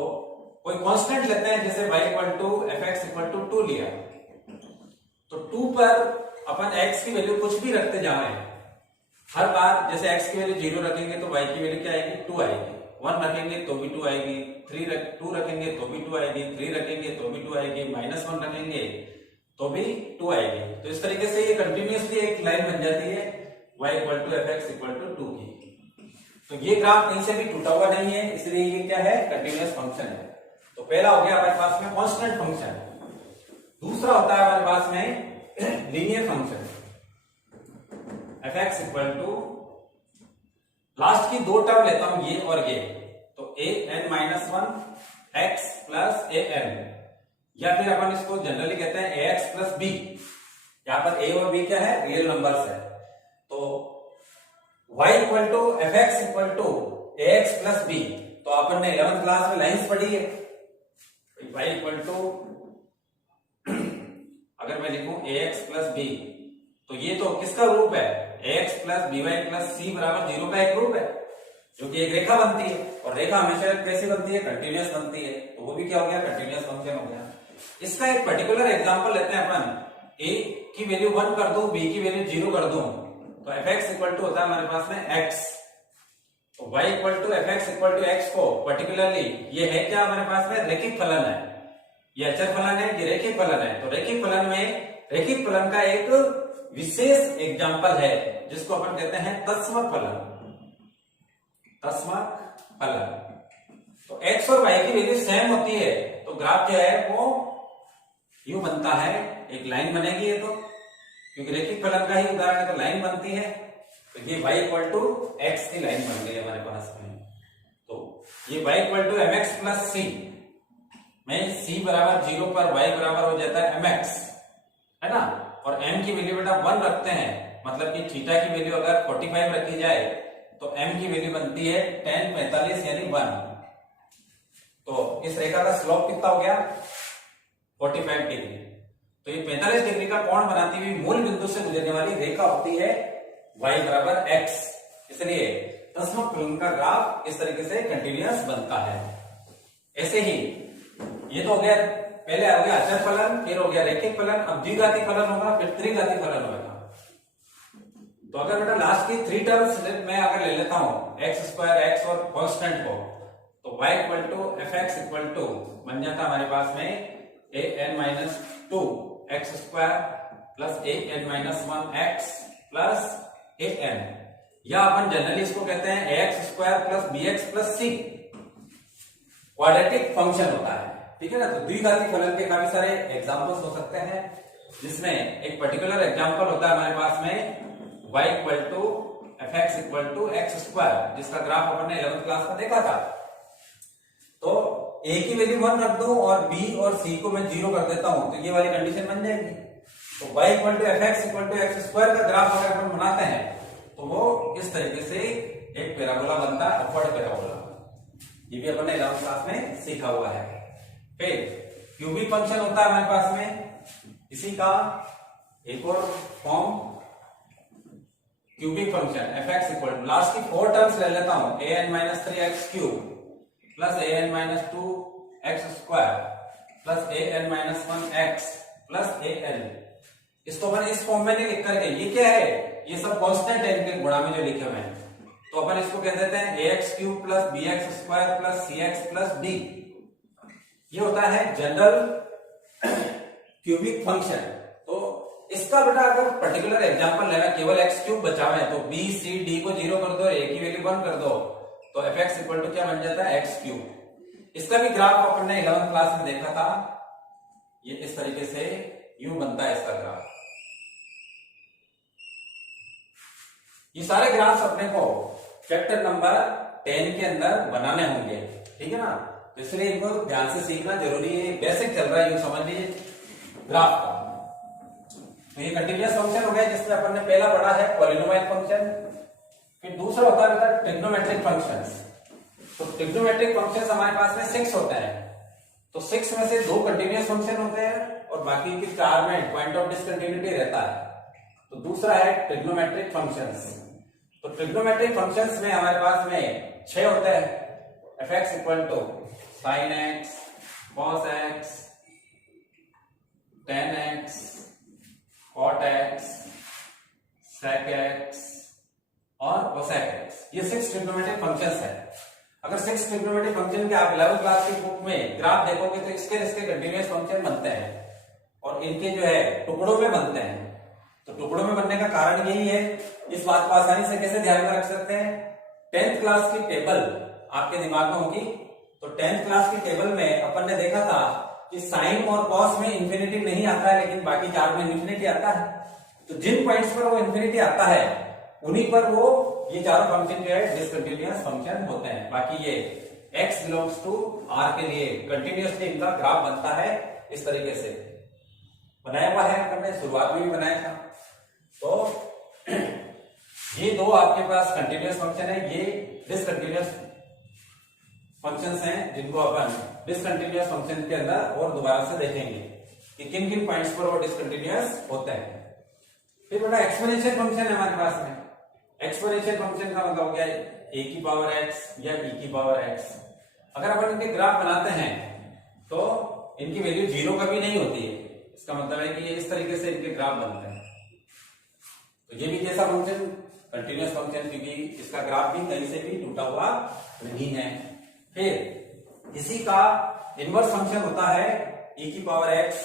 कोई कांस्टेंट लेते हैं, जैसे y equal to fx equal to 2 लिया, तो 2 पर अपन x की वैल्यू कुछ भी रखते जाएं, हर बार जैसे x की वैल्यू 0 रखेंगे तो y की वैल्यू क्या आएगी, 2 आएगी, 1 रखेंगे तो भी 2 आएगी, 2 रखेंगे तो भी 2 आएगी, 3 रखेंगे तो भी 2 आएगी, -1 रखेंगे तो भी 2 आएगी। तो इस तरीके से ये कंटिन्यूअसली एक लाइन बन जाती है y equal to fx equal to 2 की। तो ये ग्राफ कहीं से भी टूटा हुआ नहीं है, इसलिए ये क्या है, कंटिन्यूअस फंक्शन है। तो पहला हो गया हमारे पास में कांस्टेंट फंक्शन। दूसरा होता है हमारे पास में linear function, fx equal to, last की दो टर्म लेता हूं ये और ये, तो an minus 1 x plus an, या फिर अपन इसको जनरली कहते हैं ax प्लस b। यहां पर a और b क्या है, रियल नंबर्स है। तो y equal to fx equal to ax plus b, तो अपन ने 11th क्लास में लाइंस पढ़ी है, y इक्वल टू, अगर मैं लिखूं ax प्लस b, तो ये तो किसका रूप है, ax plus by plus c बराबर 0 का एक रूप है, जो कि एक रेखा बनती है, और रेखा हमेशा कैसी बनती है, कंटिन्यूअस बनती है। तो वो भी क्या हो गया, कंटिन्यूअस फंक्शन हो गया। इसका एक पर्टिकुलर एग्जांपल लेते हैं अपन, a की वैल्यू 1 कर दूं, b की वैल्यू 0 कर दूं, तो fx इक्वल टू होता है हमारे पास में x, तो y equal to fx equal to x को पर्टिकुलरली, ये है क्या हमारे पास में, रेखिक फलन है, ये अचर फलन है, ये रेखिक फलन है। तो रेखिक फलन में, रेखिक फलन का एक विशेष एग्जांपल है जिसको अपन कहते हैं तत्समक फलन, तत्समक फलन। तो x और y की वैल्यू सेम होती है, तो ग्राफ जो है वो यूं बनता है, एक लाइन बनेगी ये, तो क्योंकि रेखिक फलन का ही उदाहरण है तो लाइन बनती है, तो ये y इक्वल टू x की लाइन बन गई हमारे पास में। तो ये y equal to mx plus c में c बराबर 0 पर y बराबर हो जाता है mx, है ना, और m की वैल्यू बेटा 1 रखते हैं, मतलब कि थीटा की वैल्यू अगर 45 रखी जाए तो m की वैल्यू बनती है tan 45 यानी 1। तो इस रेखा का स्लोप कितना हो गया, 45 डिग्री। तो ये 45 डिग्री का कोण बनाती हुई मूल बिंदु से गुजरने वाली रेखा होती है y बराबर x, इसलिए तत्समक फलन का ग्राफ इस तरीके से कंटिन्यूअस बनता है। ऐसे ही ये तो हो गया, पहले हो गया अचर फलन, फिर हो गया रेखिक फलन, अब द्विघाती फलन होगा, फिर त्रिघाती फलन होगा। तो अगर बेटा लास्ट की 3 टर्म्स मैं अगर ले लेता हूं, एक्स स्क्वायर, एक्स और कांस्टेंट को, तो y equal to fx equal to बन जाता हमारे पास में an minus 2 x square plus an minus 1 x plus an, या अपन जनरली इसको कहते हैं ax square plus bx plus c। Quadratic function होता है, ठीक है ना। तो द्विघाती फलन के काफी सारे एग्जांपल्स हो सकते हैं, जिसमें एक पर्टिकुलर एग्जांपल होता है हमारे पास में y equal to fx equal to x square, जिसका ग्राफ अपन ने 11th क्लास में देखा था। तो a की वैल्यू 1 रख दो और b और c को मैं 0 कर देता हूं, तो ये वाली कंडीशन बन जाएगी। तो y equal to fx equal to x square का ग्राफ अगर अपन बनाते हैं तो वो इस तरीके से एक पैराबोला बनता है, अपवर्ड पैराबोला। ये भी अपन ने 11th क्लास में सीखा हुआ है। फिर क्यूबिक फंक्शन होता है हमारे पास में, इसी का एक और form cubic function fx equal to, last की 4 टर्म्स ले लेता हूं, an minus 3x cube plus an minus 2x square plus an minus 1x plus an। इसको अपन इस फॉर्म में नहीं लिख करके, ये क्या है, ये सब कांस्टेंट है इनके गुणा में जो लिखे हुए हैं, तो अपन इसको कह देते हैं ax cube plus bx square plus cx plus d। ये होता है जनरल क्यूबिक फंक्शन। तो इसका बेटा अगर पर्टिकुलर एग्जांपल लेना, केवल x क्यूब बचा हुआ है, तो b c d को 0 कर दो, a की वैल्यू 1 कर दो, तो fx इक्वल टू क्या बन जाता है, x क्यूब। इसका भी ग्राफ अपन ने 11th क्लास में देखा था, ये इस तरीके से यूं बनता है इसका ग्राफ। ये सारे ग्राफ्स अपने को चैप्टर नंबर 10 के अंदर बनाने होंगे, ठीक है ना। तो इसलिए इनको ध्यान से सीखना जरूरी है, बेसिक चल रहा है, यूं समझ लीजिए ग्राफ का। तो ये कंटिन्यूअस फंक्शन हो गया, जिसमें अपन ने पहला पढ़ा है पॉलिनोमियल फंक्शन। फिर दूसरा होता है ट्रिग्नोमेट्रिक फंक्शंस। तो ट्रिग्नोमेट्रिक फंक्शंस हमारे पास में 6 होते हैं। तो 6 में से 2 कंटिन्यूअस फंक्शन होते हैं और बाकी के 4 में पॉइंट ऑफ डिसकंटिन्यूटी रहता है। तो दूसरा है ट्रिग्नोमेट्रिक फंक्शंस। तो ट्रिग्नोमेट्रिक फंक्शंस में हमारे पास में 6 होते हैं, fx equal to sin x, cos x, tan x, cot x, sec x और cosec x। ये 6 ट्रिग्नोमेट्रिक फंक्शंस है। अगर 6 ट्रिग्नोमेट्रिक फंक्शन के आप 11th क्लास की बुक में ग्राफ देखोगे तो इसके कंटिन्यूअस फंक्शन बनते हैं और इनके जो है टुकड़ों में बनते हैं। तो टुकड़ों में बनने का कारण यही है, इस बात को आसानी से कैसे ध्यान में रख सकते हैं, 10th क्लास की टेबल आपके दिमाग में होगी। तो 10th क्लास की टेबल में अपन ने देखा था कि साइन और कॉस में इंफिनिटी नहीं आता है, लेकिन बाकी 4 में इंफिनिटी आता है। तो जिन पॉइंट्स पर वो इंफिनिटी आता है उन्हीं पर वो ये चारों फंक्शन जो है डिसकंटिन्यूअस फंक्शन होते हैं। बाकी ये x बिलोंग्स टू r के लिए कंटिन्यूअसली इनका ग्राफ बनता है, इस तरीके से बनाया हुआ है, हमने शुरुआत में भी बनाया था। तो ये 2 आपके पास कंटिन्यूअस फंक्शन है, ये डिसकंटिन्यूअस फंक्शंस हैं, जिनको अपन डिसकंटिन्यूअस फंक्शन के अंदर और दोबारा से देखेंगे कि किन किन पॉइंट्स पर वो डिसकंटिन्यूअस होते हैं। फिर बेटा एक्सपोनेंशियल फंक्शन है हमारे पास में। एक्सपोनेंशियल फंक्शन का मतलब हो गया a की पावर x या e की पावर x। अगर अपन इनके ग्राफ बनाते हैं तो इनकी वैल्यू 0 कभी नहीं होती है, इसका मतलब है कि ये इस तरीके से इनके ग्राफ बनते हैं। तो ये भी कैसा फंक्शन, कंटिन्यूअस फंक्शन, क्योंकि इसका ग्राफ भी कहीं से भी टूटा हुआ नहीं है। फिर इसी का इनवर्स फंक्शन होता है, e की पावर x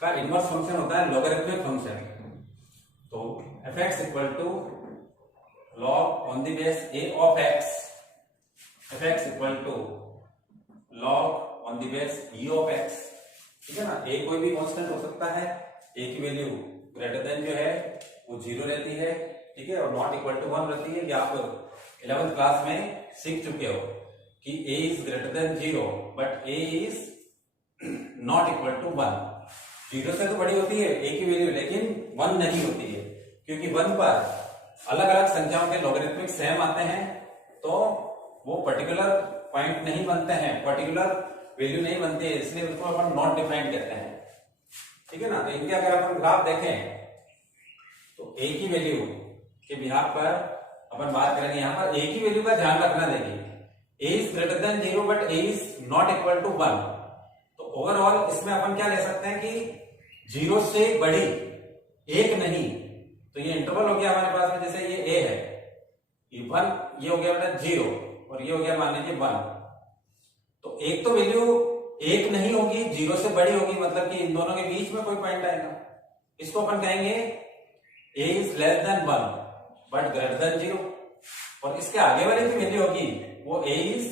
का इनवर्स फंक्शन होता है लॉगरिथमिक फंक्शन। तो fx equal to log on the base a of x, fx equal to log on the base e of x, ठीक है ना। a कोई भी कांस्टेंट हो सकता है, a की वैल्यू ग्रेटर देन जो है वो 0 रहती है, ठीक है, और नॉट इक्वल टू 1 रहती है। ये आप 11th क्लास में सीख चुके हो कि a is greater than 0 but a is not equal to 1। 0 से तो बड़ी होती है a की वैल्यू, लेकिन 1 नहीं होती है, क्योंकि 1 पर अलग अलग संख्याओं के लॉगरिथमिक सेम आते हैं, तो वो पर्टिकुलर पॉइंट नहीं बनते हैं, पर्टिकुलर वैल्यू नहीं बनती है, इसलिए उसको अपन नॉट डिफाइंड कहते हैं, ठीक है ना। तो इनके अगर अपन ग्राफ देखें तो a की वैल्यू के बिहाफ पर अपन बात करेंगे, यहां पर a की वैल्यू का ध्यान रखना। देखिए a is greater than 0 but a is not equal to 1। तो ओवरऑल इसमें अपन क्या ले सकते हैं कि 0 से बड़ी 1 नहीं, तो ये इंटरवल हो गया हमारे पास में, जैसे ये a है, ये 1, ये हो गया बेटा 0 और ये हो गया मान लीजिए 1। तो एक तो वैल्यू 1 नहीं होगी, 0 से बड़ी होगी, मतलब कि इन दोनों के बीच में कोई पॉइंट आएगा। इसको अपन कहेंगे a is less then 1 but greater than 0। और इसके आगे वाले की वैल्यू होगी वो a is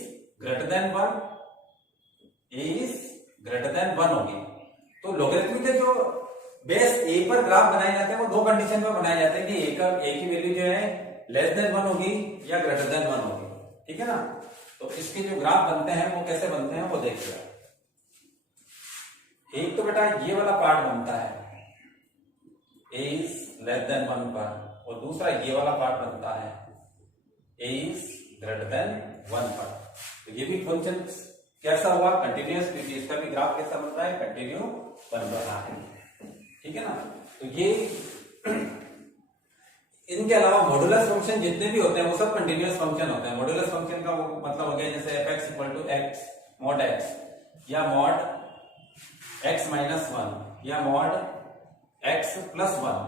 greater then 1 A is greater then 1 होगी। तो लोगरिथमिक के जो बेस ए पर ग्राफ बनाए जाते हैं वो दो कंडीशन में बनाए जाते हैं कि ए की वैल्यू जो है लेस देन 1 होगी या ग्रेटर देन 1 होगी, ठीक है ना। तो इसके जो ग्राफ बनते हैं वो कैसे बनते हैं वो देखिएगा। एक तो बेटा ये वाला पार्ट बनता है ए इज लेस देन 1 पर, और दूसरा ये वाला पार्ट बनता है ए इज ग्रेटर देन 1 पर। तो ये भी फंक्शन कैसा हुआ, कंटिन्यूअस, क्योंकि इसका भी ग्राफ कैसा बन रहा है, कंटिन्यू बन रहा है, ठीक है ना। तो ये इनके अलावा मॉडुलस फंक्शन जितने भी होते हैं वो सब कंटिन्यूअस फंक्शन होते हैं। मॉडुलस फंक्शन का वो मतलब हो गया जैसे f(x) = x mod x या mod x - 1 या mod x + 1,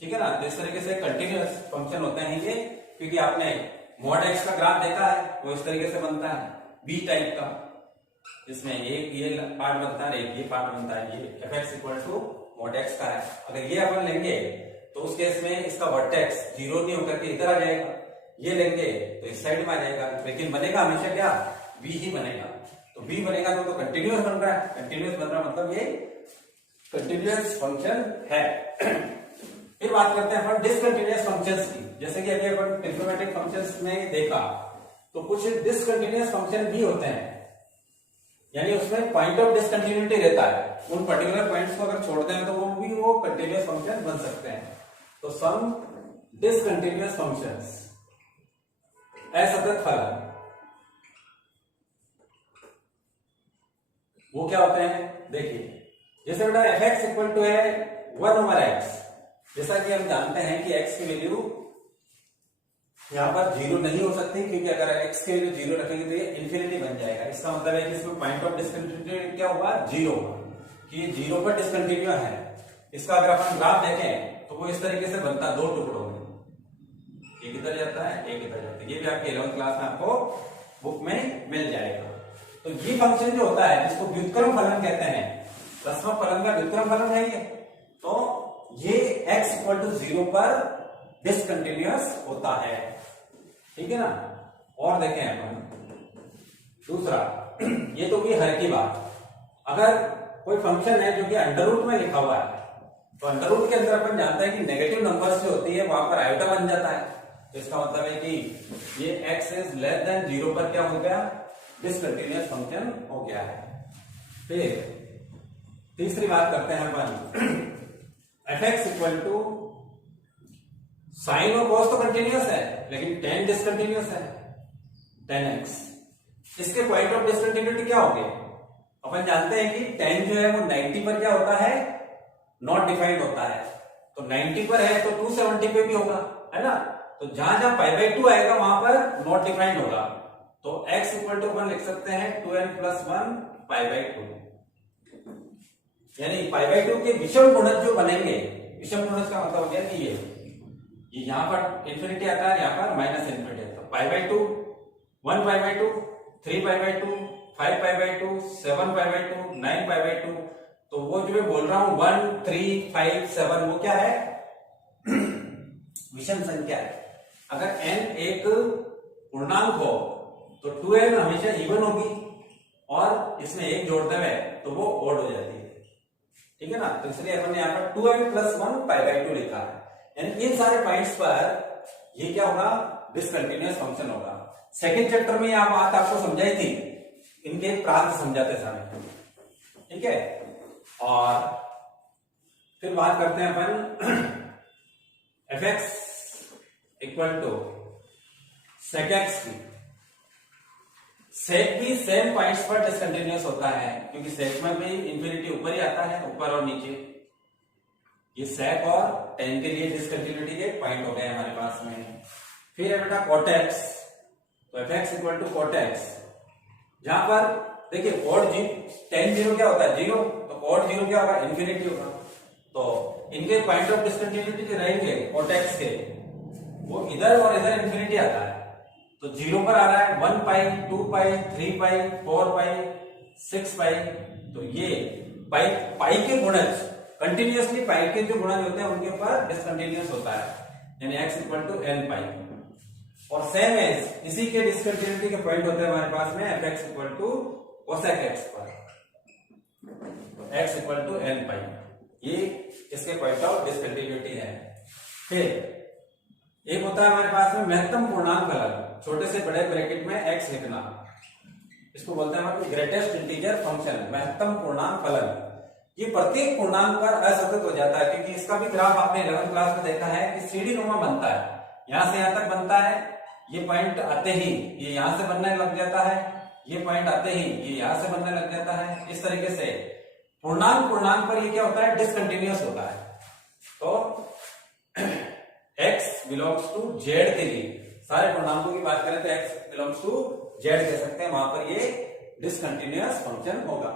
ठीक है ना। तो इस तरीके से कंटिन्यूअस फंक्शन होते हैं ये, क्योंकि आपने mod x का ग्राफ देखा है, वो इस तरीके से बनता है बी टाइप का, इसमें एक ये पार्ट बनता है, एक ये पार्ट बनता है। ये f(x) = mod x का है। अगर ये अपन लेंगे तो उस केस में इसका वर्टेक्स 0 नहीं होकर के इधर आ जाएगा, ये लेंगे तो इस साइड में आ जाएगा, लेकिन बनेगा हमेशा क्या, b ही बनेगा। तो b बनेगा तो कंटिन्यूअस बन रहा है, कंटिन्यूअस बन रहा मतलब ये कंटिन्यूअस फंक्शन है। फिर बात करते हैं अपन डिसकंटिन्यूअस फंक्शंस की। जैसे कि अभी अपन ट्रिग्नोमेट्रिक फंक्शंस में देखा तो कुछ डिसकंटिन्यूअस फंक्शन भी होते हैं, यानी उसमें पॉइंट ऑफ डिसकंटिन्यूटी रहता है। उन पर्टिकुलर पॉइंट्स को अगर छोड़ते हैं तो वो कंटिन्यूअस फंक्शन बन सकते हैं। तो सम डिसकंटिन्यूअस फंक्शंस, असतत फलन, वो क्या होते हैं देखिए। जैसे बेटा f(x) = है 1/x, जैसा कि हम जानते हैं कि x की वैल्यू यहां पर 0 नहीं हो सकती, क्योंकि अगर x की वैल्यू 0 रखेंगे तो ये इन्फिनिटी बन जाएगा। इसका मतलब है कि इसमें पॉइंट ऑफ डिसकंटिन्यूटी क्या होगा, 0 होगा, कि ये 0 पर डिसकंटिन्यू है। इसका अगर अपन ग्राफ देखें तो वो इस तरीके से बनता है दो टुकड़ों में, एक इधर जाता है एक इधर जाता है। ये भी आपके 11th क्लास में आपको बुक में मिल जाएगा। तो ये फंक्शन जो होता है जिसको व्युत्क्रम फलन कहते हैं, रसम फलन का व्युत्क्रम फलन है ये। तो ये x = 0 पर डिसकंटिन्यूअस होता है, ठीक है ना। और देखें अपन दूसरा, ये तो भी हर की बात। अगर कोई फंक्शन है जो कि अंडर रूट में लिखा हुआ है, तो अंडर रूट के अंदर अपन जानते हैं कि नेगेटिव नंबर्स जो होती है वहां पर आयोटा बन जाता है। तो इसका मतलब है कि ये x इज लेस देन 0 पर क्या हो गया, डिसकंटिन्यूअस फंक्शन हो गया है। फिर तीसरी बात करते हैं अपन f(x) = साइन और कॉस तो कंटिन्यूअस है, लेकिन tan डिसकंटिन्यूअस है, tan x। इसके पॉइंट ऑफ डिसकंटिन्यूटी क्या होंगे, अपन जानते हैं कि tan जो है वो 90 पर क्या होता है, नॉट डिफाइंड होता है। तो 90 पर है तो 270 पे भी होगा, है ना। तो जहां जहां π/2 आएगा वहां पर नॉट डिफाइंड होगा। तो x = अपन लिख सकते हैं 2n + 1 π/2, यानी π/2 के विषम गुणज जो बनेंगे, विषम गुणज का मतलब हो गया कि ये यहां पर इंफिनिटी आता है, यहां पर -∞ है। तो π/2, 1 π/2, 3 π/2, 5 π/2, 7 π/2, 9 π/2। तो वो जो मैं बोल रहा हूं 1, 3, 5, 7 वो क्या है, विषम संख्या है। अगर n एक पूर्णांक हो तो 2n हमेशा इवन होगी, और इसमें एक जोड़ते हुए तो वो ओड हो जाती है, ठीक है ना। तो इसलिए हमने यहाँ पर 2n + 1 π/2 लिखा है। यानी इन सारे पॉइंट्स पर ये क्या होगा, डिसकंटिन्यूअस फंक्शन होगा। सेकंड चैप्टर में यह बात आपको समझाई थी, इनके प्रांत समझाते समय, ठीक है। और फिर बात करते हैं अपन f(x) = sec(x) की। सेक भी सेम पॉइंट्स पर डिसकंटिन्यूअस होता है, क्योंकि सेक में भी इंफिनिटी ऊपर ही आता है, ऊपर और नीचे। ये सेक और tan के लिए डिसकंटिन्यूटी के पॉइंट हो गए हमारे पास में। फिर है बेटा cot(x), तो f(x) = cot(x), जहां पर देखिए odd tan 0 क्या होता है, 0, तो odd 0 क्या होगा, इंफिनिटी होगा। तो इनके पॉइंट ऑफ डिसकंटिन्यूटी जो रहेंगे cot(x) के, वो इधर और इधर इंफिनिटी आता है। तो 0 पर आ रहा है 1 π, 2 π, 3 π, 4 π, 6 π। तो ये पाई के गुणज, कंटिन्यूअसली पाई के जो गुणज होते हैं उनके ऊपर डिसकंटिन्यूअस होता है, यानी x = n π। और सेम एज इसी के डिसकंटिन्यूटी के पॉइंट होते हैं हमारे पास में f(x) = cosec x पर। x इक्वल टू n पाई। ये इसके पॉइंट ऑफ डिसकंटिन्यूटी है। फिर एक होता है हमारे पास में महत्तम पूर्णांक फलन, छोटे से बड़े ब्रैकेट में x लिखना, इसको बोलते हैं हमारे ग्रेटेस्ट इंटीजर फंक्शन, महत्तम पूर्णांक फलन। ये प्रत्येक पूर्णांक पर असतत हो जाता है, क्योंकि इसका भी ग्राफ आपने 11th क्लास में देखा है कि सीढ़ी नुमा बनता है, यहां से यहां तक बनता है, ये पॉइंट आते ही ये यहां से बनने लग जाता है, ये पॉइंट आते ही ये यहां से बनने लग जाता है। इस तरीके से पूर्णांक पूर्णांक पर ये क्या होता है, डिसकंटिन्यूअस होता है। तो x बिलोंग्स टू z के लिए सारे पूर्णांकों की बात करें तो x बिलोंग्स टू z कह सकते हैं, वहां पर ये डिसकंटिन्यूअस फंक्शन होगा।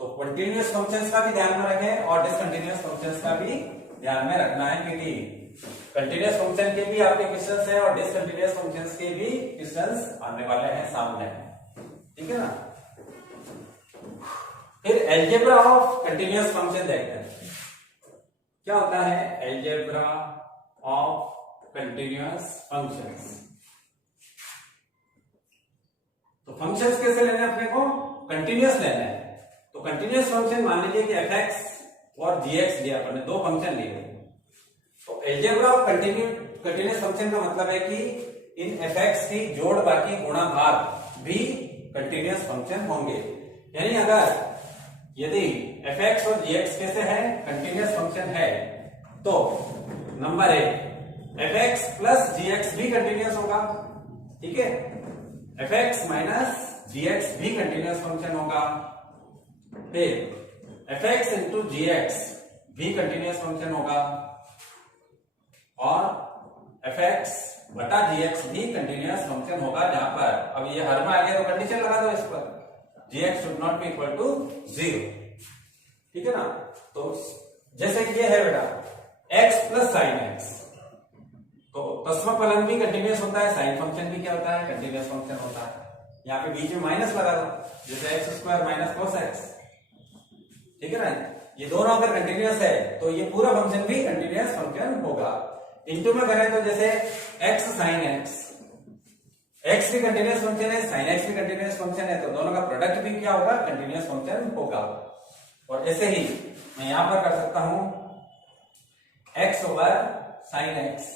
तो कंटिन्यूअस फंक्शंस का भी ध्यान में रखें और डिसकंटिन्यूअस फंक्शंस का भी ध्यान में रखना है, क्योंकि कंटिन्यूअस फंक्शन के भी आपके क्वेश्चंस हैं और डिसकंटिन्यूअस फंक्शंस के भी क्वेश्चंस आने वाले हैं सामने, ठीक है ना। फिर अलजेब्रा ऑफ कंटिन्यूअस फंक्शन देखते हैं, क्या होता है अलजेब्रा ऑफ कंटिन्यूअस फंक्शंस। तो फंक्शंस कैसे लेने हैं अपने को, कंटिन्यूअस लेना है। तो कंटिन्यूअस फंक्शन मान लीजिए कि fx और gx दिया, अपने दो फंक्शन लिए। तो अलजेब्रा ऑफ कंटिन्यूअस फंक्शन का मतलब है कि इन fx की जोड़ बाकी गुणा भाग भी कंटिन्यूअस फंक्शन होंगे। यानी अगर यदि fx और gx कैसे है, कंटिन्यूअस फंक्शन है, तो नंबर एक fx प्लस gx भी कंटिन्यूअस होगा, ठीक है। fx माइनस gx भी कंटिन्यूअस फंक्शन होगा। फिर fx इंटू gx भी कंटिन्यूअस फंक्शन होगा और fx बटा gx भी कंटिन्यूअस फंक्शन होगा, जहां पर अब ये हर में आ गया तो कंडीशन लगा दो इस पर, gx should not be equal to 0, ठीक है ना। तो जैसे ये है बेटा x प्लस साइन x, तो तस्मा फलन भी कंटिन्यूअस होता है, साइन फंक्शन भी क्या होता है, कंटिन्यूअस फंक्शन होता है। यहाँ पे बीच में माइनस लगा दो, जैसे x square minus cos x, ठीक है ना। ये दोनों अगर कंटिन्यूअस है तो ये पूरा फंक्शन भी कंटिन्यूअस फंक्शन होगा। इंटू में करें तो जैसे x साइन x भी कंटिन्यूअस फंक्शन है, साइन x भी कंटिन्यूअस फंक्शन है, तो दोनों का प्रोडक्ट भी क्या होगा, कंटिन्यूअस फंक्शन होगा। और ऐसे ही मैं यहां पर कर सकता हूं x ओवर साइन x,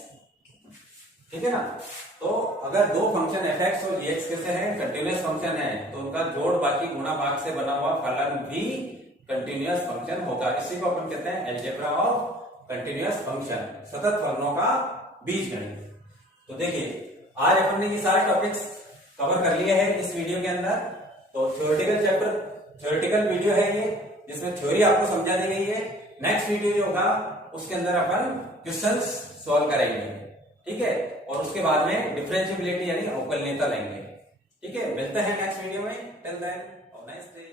ठीक है ना। तो अगर दो फंक्शन fx और gx कैसे हैं, कंटिन्यूअस फंक्शन है, तो उनका जोड़ बाकी गुणा भाग से बना हुआ फलन भी कंटिन्यूअस फंक्शन होगा। इसी को अपन कहते हैं अलजेब्रा ऑफ कंटिन्यूअस फंक्शन, सतत फलनों का बीजगणित। तो देखिए आज अपन ने ये सारे टॉपिक्स कवर कर लिए हैं इस वीडियो के अंदर। तो थ्योरेटिकल वीडियो है ये, जिसमें थ्योरी आपको समझा दी गई है। नेक्स्ट वीडियो जो होगा उसके अंदर अपन क्वेश्चंस सॉल्व करेंगे, ठीक है, और उसके बाद में डिफरेंशिएबिलिटी यानी अवकलनीयता लेंगे, ठीक है। मिलते हैं नेक्स्ट वीडियो में, till then have a nice day.